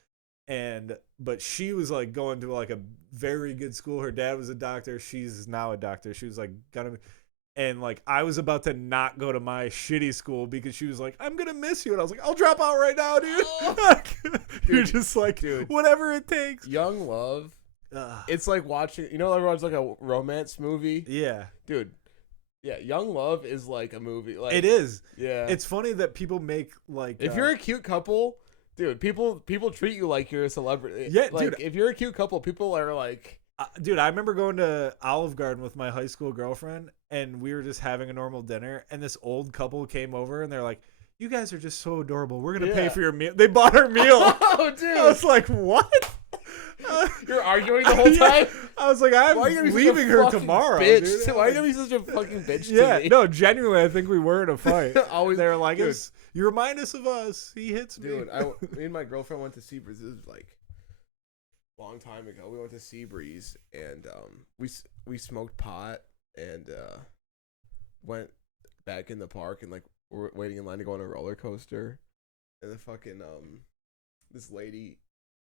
but she was like going to like a very good school. Her dad was a doctor. She's now a doctor. She was like gonna. And like I was about to not go to my shitty school because she was like, I'm gonna miss you, and I was like, I'll drop out right now, dude. You're just like, dude, whatever it takes. Young love. It's like watching. You know, everyone's like a romance movie. Yeah, dude. Yeah, Young Love is like a movie. Like it is. Yeah, it's funny that people make like if you're a cute couple, dude, people treat you like you're a celebrity. Yeah, like, dude. If you're a cute couple, people are like. Dude, I remember going to Olive Garden with my high school girlfriend, and we were just having a normal dinner, and this old couple came over, and they're like, you guys are just so adorable. We're going to pay for your meal. They bought our meal. Oh, dude. I was like, what? You're arguing the whole time? I was like, I'm leaving her tomorrow, bitch? dude. Why are you going to be such a fucking bitch yeah, to me? no, genuinely, I think we were in a fight. Always, they were like, dude. you remind us of us. He hits me. Dude, me and my girlfriend went to Seabreeze. This was like long time ago. We went to Seabreeze and we smoked pot and went back in the park and like we're waiting in line to go on a roller coaster, and the fucking this lady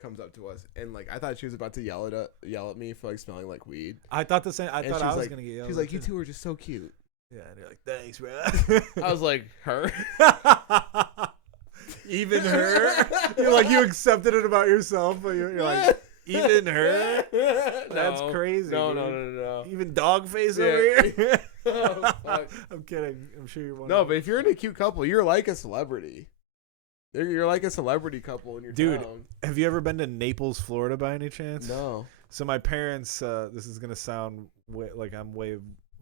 comes up to us and like I thought she was about to yell at me for like smelling like weed. I thought the same. I thought I was like, gonna get yelled. She's like, you two are just so cute. Yeah, and you're like, thanks, bro. I was like, her. Even her. You're like, you accepted it about yourself, but you're like. Even her? That's crazy. No. Even dog face over here? Oh, fuck. I'm kidding. I'm sure you're one. No, but if you're in a cute couple, you're like a celebrity. You're like a celebrity couple in your town. Have you ever been to Naples, Florida by any chance? No. So my parents, this is going to sound like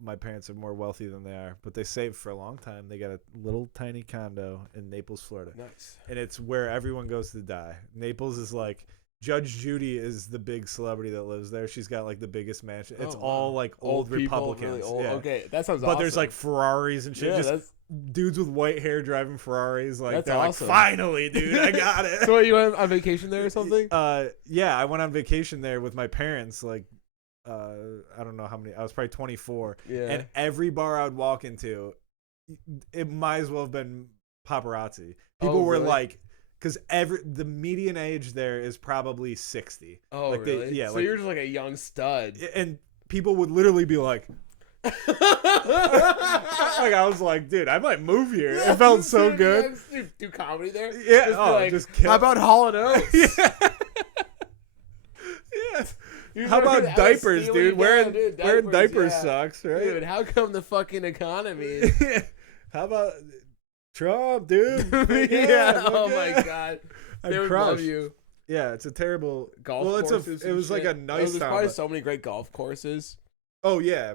my parents are more wealthy than they are, but they saved for a long time. They got a little tiny condo in Naples, Florida. Nice. And it's where everyone goes to die. Naples is like, Judge Judy is the big celebrity that lives there. She's got like the biggest mansion. It's all like old Republicans. Really old. Yeah. Okay, that sounds awesome. But there's like Ferraris and shit. Yeah, just dudes with white hair driving Ferraris. Like that's they're awesome. like, finally, dude, I got it. So you went on vacation there or something? Yeah, I went on vacation there with my parents. Like, I don't know how many. I was probably 24. Yeah. And every bar I would walk into, it might as well have been paparazzi. People were really? like. Because the median age there is probably 60. Oh, like really? Yeah. So like, you're just like a young stud. And people would literally be like, like I was like, dude, I might move here. It felt so good. Do comedy there? Yeah. Just kill. How about Hall & Oates? Yeah. Yeah. How about diapers, dude? Wearing diapers sucks, right? Dude, how come the fucking economy? How about Trump, dude? Yeah. Oh my God. They would love you. Yeah, it's a terrible golf. Well, courses it was like a nice. There's probably so many great golf courses. Oh yeah,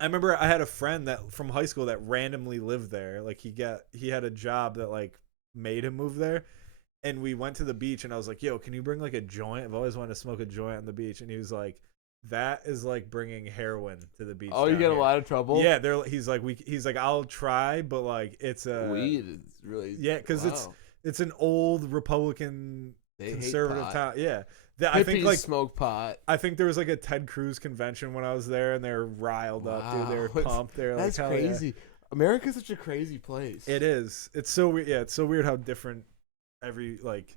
I remember I had a friend that from high school that randomly lived there. Like he had a job that like made him move there, and we went to the beach, and I was like, "Yo, can you bring like a joint? I've always wanted to smoke a joint on the beach." And he was like, that is like bringing heroin to the beach. Oh, you get a lot of trouble. Yeah, he's like, I'll try, but like it's a weed. It's really because it's an old Republican conservative town. Yeah, I think like smoke pot. I think there was like a Ted Cruz convention when I was there, and they're riled up, dude. They're pumped. They're that's like, crazy. Yeah. America's such a crazy place. It is. It's so weird. Yeah, it's so weird how different every like.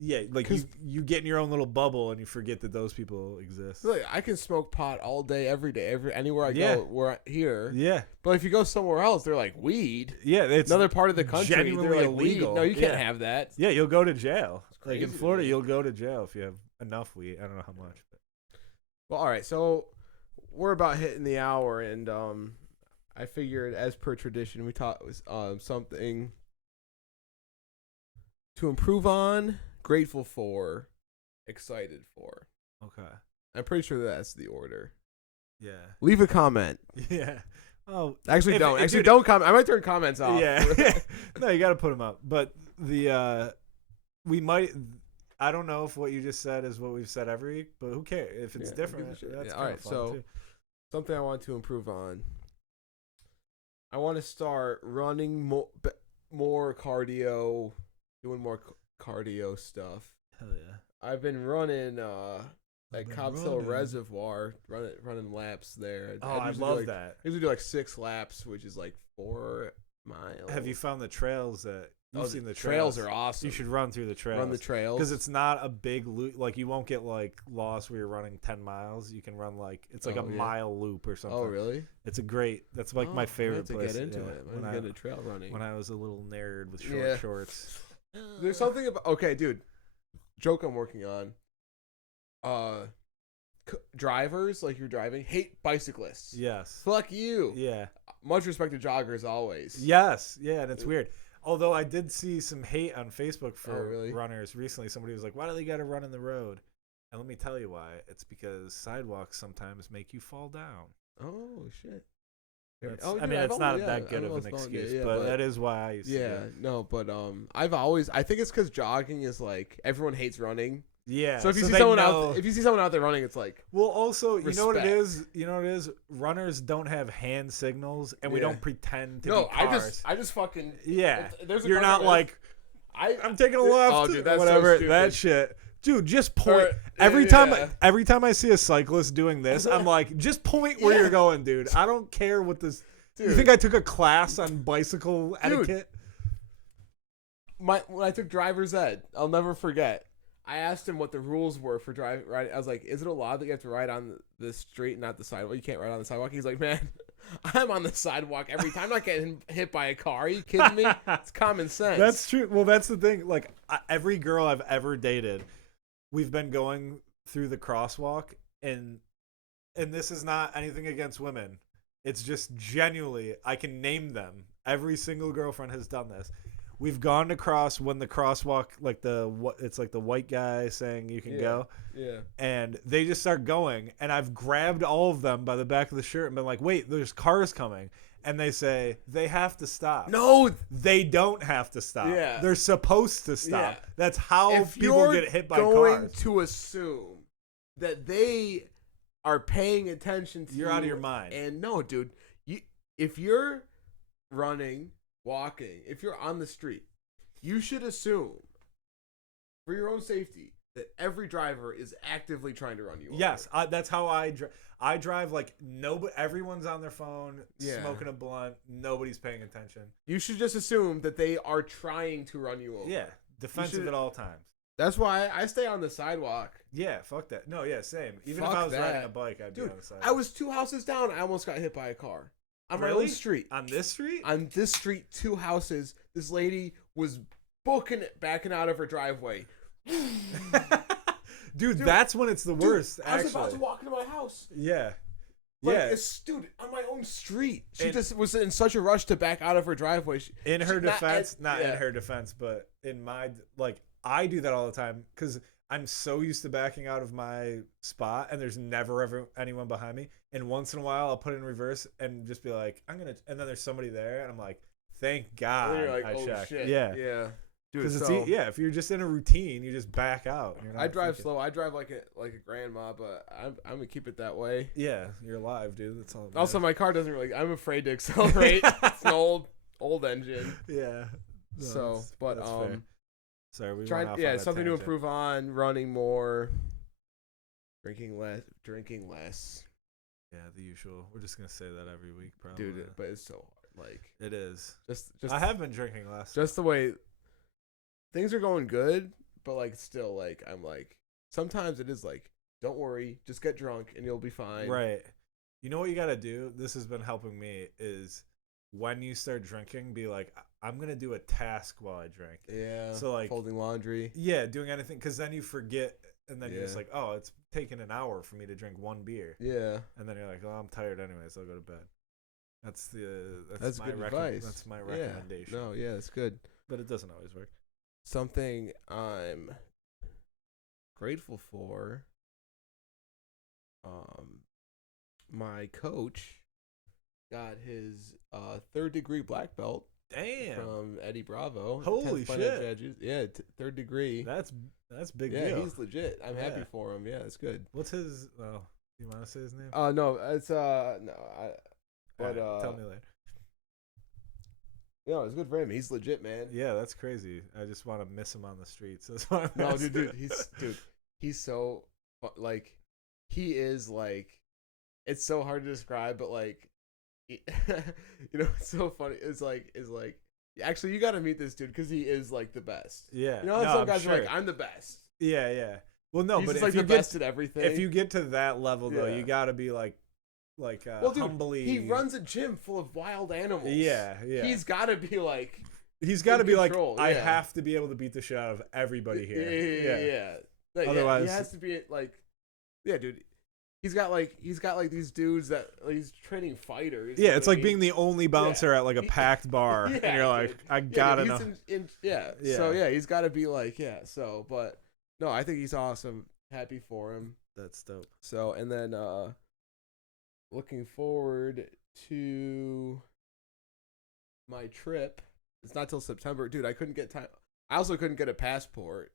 Yeah, like you get in your own little bubble and you forget that those people exist. Like, I can smoke pot all day, every day, anywhere I go. We're here. Yeah, but if you go somewhere else, they're like weed. Yeah, it's another part of the country. Genuinely they're like illegal. Weed. No, you can't have that. Yeah, you'll go to jail. Like in Florida, you'll go to jail if you have enough weed. I don't know how much. But. Well, all right. So we're about hitting the hour, and I figured, as per tradition, we taught something to improve on. Grateful for, excited for. Okay. I'm pretty sure that's the order. Yeah. Leave a comment. Yeah. Oh, Actually, don't comment. I might turn comments off. Yeah. No, you got to put them up. But we might. I don't know if what you just said is what we've said every week, but who cares? If it's different, that's all right. fun So too. something I want to improve on. I want to start running more cardio, doing more cardio stuff. Hell yeah. I've been running like Cobb's Hill Reservoir, running laps there. Oh, I love that. I usually do like 6 laps, which is like 4 miles. Have you found the trails that you've seen? The trails are awesome. You should run through the trails. Run the trails because it's not a big loop. Like you won't get like lost where you're running 10 miles. You can run like it's like a mile loop or something. Oh really? It's a great. That's like my favorite place to get into it. When I get into trail running. When I was a little nerd with short shorts. There's something about dude. Joke I'm working on. Drivers, like you're driving, hate bicyclists. Yes. Fuck you. Yeah. Much respect to joggers always. Yes. Yeah, and it's weird. Although I did see some hate on Facebook for really? runners recently. Somebody was like, "Why do they got to run in the road?" And let me tell you why. It's because sidewalks sometimes make you fall down. Oh shit. I mean, it's not that good of an excuse, but that is why I used to. Yeah, no, but I think it's because jogging is like everyone hates running. Yeah. So if you see someone out there running, it's like. Well, also, respect. you know what it is. You know what it is. Runners don't have hand signals, and we don't pretend to be cars. I just fucking. Yeah. You're not like. I'm taking a left. Oh, dude, that's whatever. so stupid. That shit. Dude, just point. Every time I see a cyclist doing this, I'm like, just point where you're going, dude. I don't care what this. Dude. You think I took a class on bicycle etiquette? When I took driver's ed, I'll never forget. I asked him what the rules were for driving. Right, I was like, "Is it a law that you have to ride on the street and not the sidewalk? You can't ride on the sidewalk." He's like, "Man, I'm on the sidewalk every time. I'm not getting hit by a car. Are you kidding me? It's common sense." That's true. Well, that's the thing. Like every girl I've ever dated, we've been going through the crosswalk, and this is not anything against women. It's just genuinely, I can name them. Every single girlfriend has done this. We've gone across when the crosswalk, like it's like the white guy saying you can go. Yeah. And they just start going, and I've grabbed all of them by the back of the shirt and been like, "Wait, there's cars coming." And they say they have to stop. No, they don't have to stop. Yeah. They're supposed to stop. Yeah. That's how people get hit by cars. You're going to assume that they are paying attention to you're out of your mind. And no, dude, if you're running, walking, if you're on the street, you should assume for your own safety that every driver is actively trying to run you over. Yes, that's how I drive. I drive like nobody. Everyone's on their phone, smoking a blunt. Nobody's paying attention. You should just assume that they are trying to run you over. Yeah, defensive at all times. That's why I stay on the sidewalk. Yeah, fuck that. No, yeah, same. Even if I was riding a bike, I'd be on the sidewalk. I was 2 houses down. I almost got hit by a car. On my own street. On this street? On this street, 2 houses. This lady was backing out of her driveway. Dude, that's when it's the worst, actually. I was about to walk into my house. Yeah. Dude, on my own street. She just was in such a rush to back out of her driveway. In her defense, not in her defense, but in my, like, I do that all the time because I'm so used to backing out of my spot and there's never ever anyone behind me. And once in a while, I'll put it in reverse and just be like, and then there's somebody there and I'm like, thank God and you're like, I checked. Shit. Yeah. Yeah. Because if you're just in a routine, you just back out. I drive slow. I drive like a grandma, but I'm gonna keep it that way. Yeah, you're alive, dude. That's all. Also, my car doesn't really. I'm afraid to accelerate. It's an old engine. Yeah. No, so, but fair. Sorry, we trying. Yeah, something to improve on: running more, drinking less. Yeah, the usual. We're just gonna say that every week, probably. Dude, but it's so hard. Like it is. Just. I have been drinking less. Just the way things are going good, but like still, like I'm like sometimes it is like, don't worry, just get drunk and you'll be fine. Right. You know what you gotta do? This has been helping me is when you start drinking, be like, I'm gonna do a task while I drink. Yeah. So like folding laundry. Yeah, doing anything, because then you forget, and then you're just like, oh, it's taken an hour for me to drink 1 beer. Yeah. And then you're like, oh, I'm tired anyways. I'll go to bed. That's my good advice. That's my recommendation. No, yeah, it's good, but it doesn't always work. Something I'm grateful for. my coach got his 3rd-degree black belt. Damn. From Eddie Bravo. Holy shit. Yeah, 3rd degree. That's big yeah, deal. He's legit. I'm happy for him. Yeah, that's good. What's his? Well, do you want to say his name? No, it's no. But right, tell me later. No, it's good for him. He's legit, man. Yeah, that's crazy. I just want to miss him on the streets. That's why no, dude, he's so like, he is like, it's so hard to describe, but like. You know, it's so funny. It's like actually you got to meet this dude because he is like the best. Yeah, you know, some guys are like, I'm the best. Yeah. Well, no, he's but just, if like you the get best at everything, if you get to that level though, you got to be well, dude, humbly. He runs a gym full of wild animals. Yeah. He's got to be like. He's got to be control, like, I have to be able to beat the shit out of everybody here. Yeah. Like, otherwise, he has to be like, yeah, dude. He's got like these dudes that he's training fighters. Yeah, it's like being the only bouncer at like a packed bar, and you're like, dude. I gotta dude, know. Yeah. So yeah, he's got to be like, yeah. So, but no, I think he's awesome. Happy for him. That's dope. So, and then looking forward to my trip. It's not till September, dude. I couldn't get time. I also couldn't get a passport.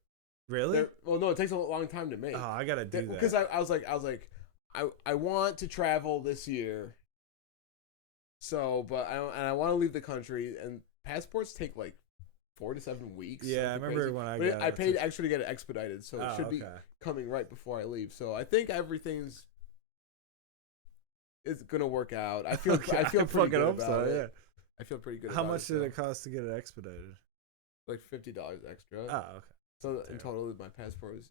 Really? Well, no, it takes a long time to make. Oh, I gotta do that because I was like. I want to travel this year. So, but I want to leave the country, and passports take like 4 to 7 weeks. Yeah, I remember crazy. when I paid extra to get it expedited, so it should be okay. coming right before I leave. So I think everything's gonna work out. I feel okay. I feel pretty good about so, it. Yeah. I feel pretty good. How about much did it cost to get it expedited? Like $50 extra. Oh, okay. So in total, my passport was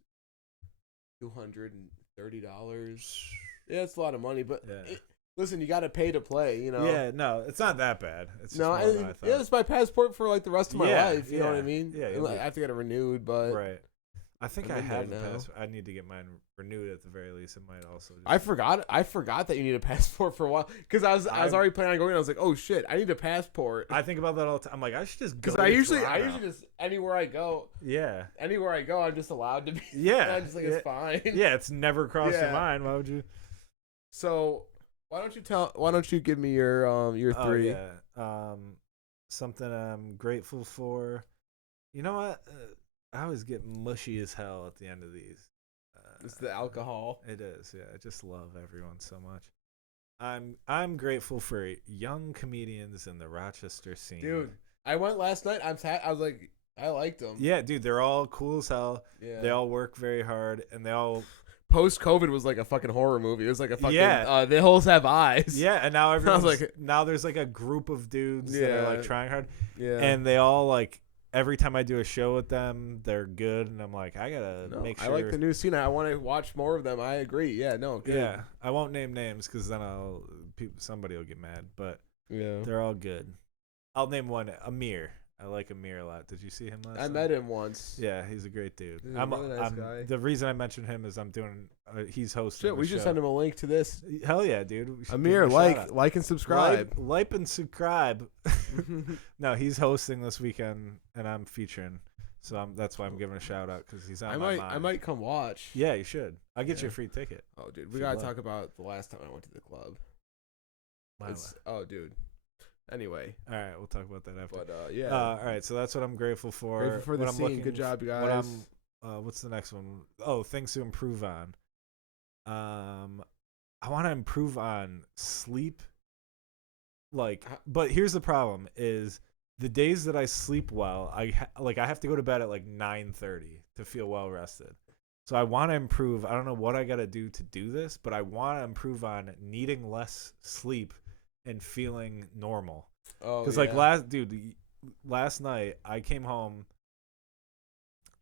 $230. Yeah, it's a lot of money, but listen, you got to pay to play, you know. Yeah, no, it's not that bad. It's just no, more than I thought. it's my passport for like the rest of my life. You know what I mean? Yeah, I have to get it renewed, but right. I think I have a now. passport. I need to get mine renewed at the very least. It might also. I forgot that you need a passport for a while because I was already planning on going. I was like, oh shit, I need a passport. I think about that all the time. I'm like, I should just go. Because I usually just anywhere I go. Yeah. Anywhere I go, I'm just allowed to be. Yeah. I'm just like it's fine. Yeah, it's never crossed your mind. Why would you? So why don't you give me your 3? Yeah. Something I'm grateful for. You know what? I always get mushy as hell at the end of these. It's the alcohol. It is, yeah. I just love everyone so much. I'm grateful for young comedians in the Rochester scene. Dude, I went last night. I was like, I liked them. Yeah, dude, they're all cool as hell. Yeah. They all work very hard, and they all. Post-COVID was like a fucking horror movie. It was like a fucking. The holes have eyes. Yeah, and now everyone's now there's like a group of dudes that are like trying hard. Yeah. And they all like. Every time I do a show with them, they're good, and I'm like, I gotta make sure. I like the new scene. I want to watch more of them. I agree. Yeah, no, good. Yeah, I won't name names because then somebody will get mad. But they're all good. I'll name one, Amir. I like Amir a lot. Did you see him last time? I met him once. Yeah, he's a great dude. He's a really nice guy. The reason I mentioned him is I'm doing. He's hosting. Shit, we should send him a link to this. Hell yeah, dude. Amir, like and subscribe. Like and subscribe. No, he's hosting this weekend, and I'm featuring. So that's why I'm giving a shout out because he's on my mind. I might come watch. Yeah, you should. I'll get you a free ticket. Oh, dude, we gotta talk about the last time I went to the club. Oh, dude. Anyway. All right, we'll talk about that after. But yeah. All right, so that's what I'm grateful for. Grateful for the scene. Good job, you guys. What's the next one? Oh, things to improve on. I want to improve on sleep. But here's the problem: is the days that I sleep well, I have to go to bed at like 9:30 to feel well rested. So I want to improve. I don't know what I got to do to do this, but I want to improve on needing less sleep and feeling normal. Oh, because last night I came home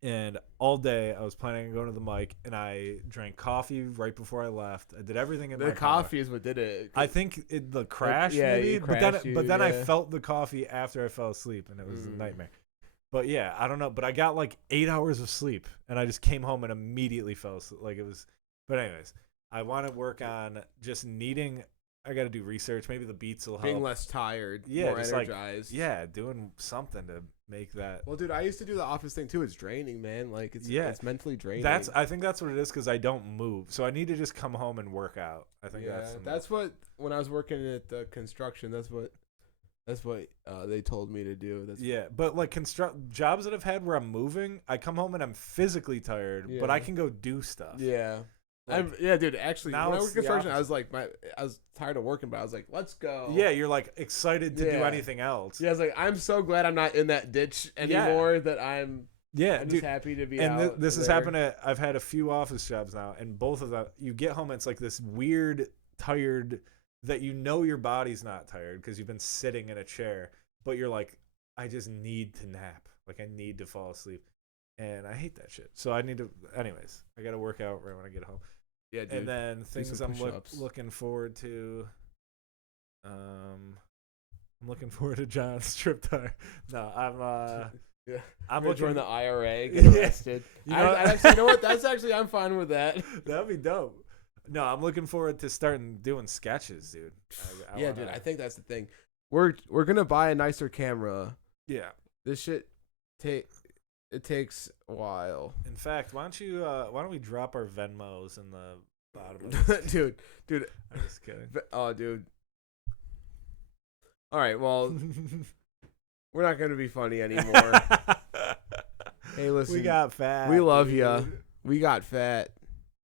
and all day I was planning on going to the mic, and I drank coffee right before I left. I did everything in my power. The coffee is what did it. I think the crash maybe, but then I felt the coffee after I fell asleep, and it was a nightmare. But yeah, I don't know. But I got like 8 hours of sleep, and I just came home and immediately fell asleep. Like it was. But anyways, I want to work on just needing. I got to do research. Maybe the beats will help. Being less tired, yeah, more energized. doing something to make that. Well, dude, I used to do the office thing too. It's draining, man. Like it's mentally draining. I think that's what it is because I don't move, so I need to just come home and work out. I think that's what when I was working at the construction. That's what they told me to do. But like jobs that I've had where I'm moving, I come home and I'm physically tired, but I can go do stuff. Yeah. Like, dude. Actually, when I worked construction, I was tired of working, but I was like, "Let's go." Yeah, you're like excited to do anything else. Yeah, I was like, "I'm so glad I'm not in that ditch anymore. That I'm dude, just happy to be and out." This has happened I've had a few office jobs now, and both of them, you get home, and it's like this weird tired that your body's not tired because you've been sitting in a chair, but you're like, I just need to nap. Like I need to fall asleep. And I hate that shit. So I need to, anyways, I got to work out right when I get home. Yeah, dude. And then things I'm looking forward to. I'm looking forward to John's trip there. No, I'm looking join the IRA, get arrested. You know, you know what? I'm fine with that. That'd be dope. No, I'm looking forward to starting doing sketches, dude. Dude, I think that's the thing. We're gonna buy a nicer camera. Yeah. This shit it takes a while. In fact, why don't we drop our Venmos in the bottom of this? dude. I'm just kidding. Oh, dude. All right, well, we're not gonna be funny anymore. Hey, listen. We got fat. We love you. We got fat.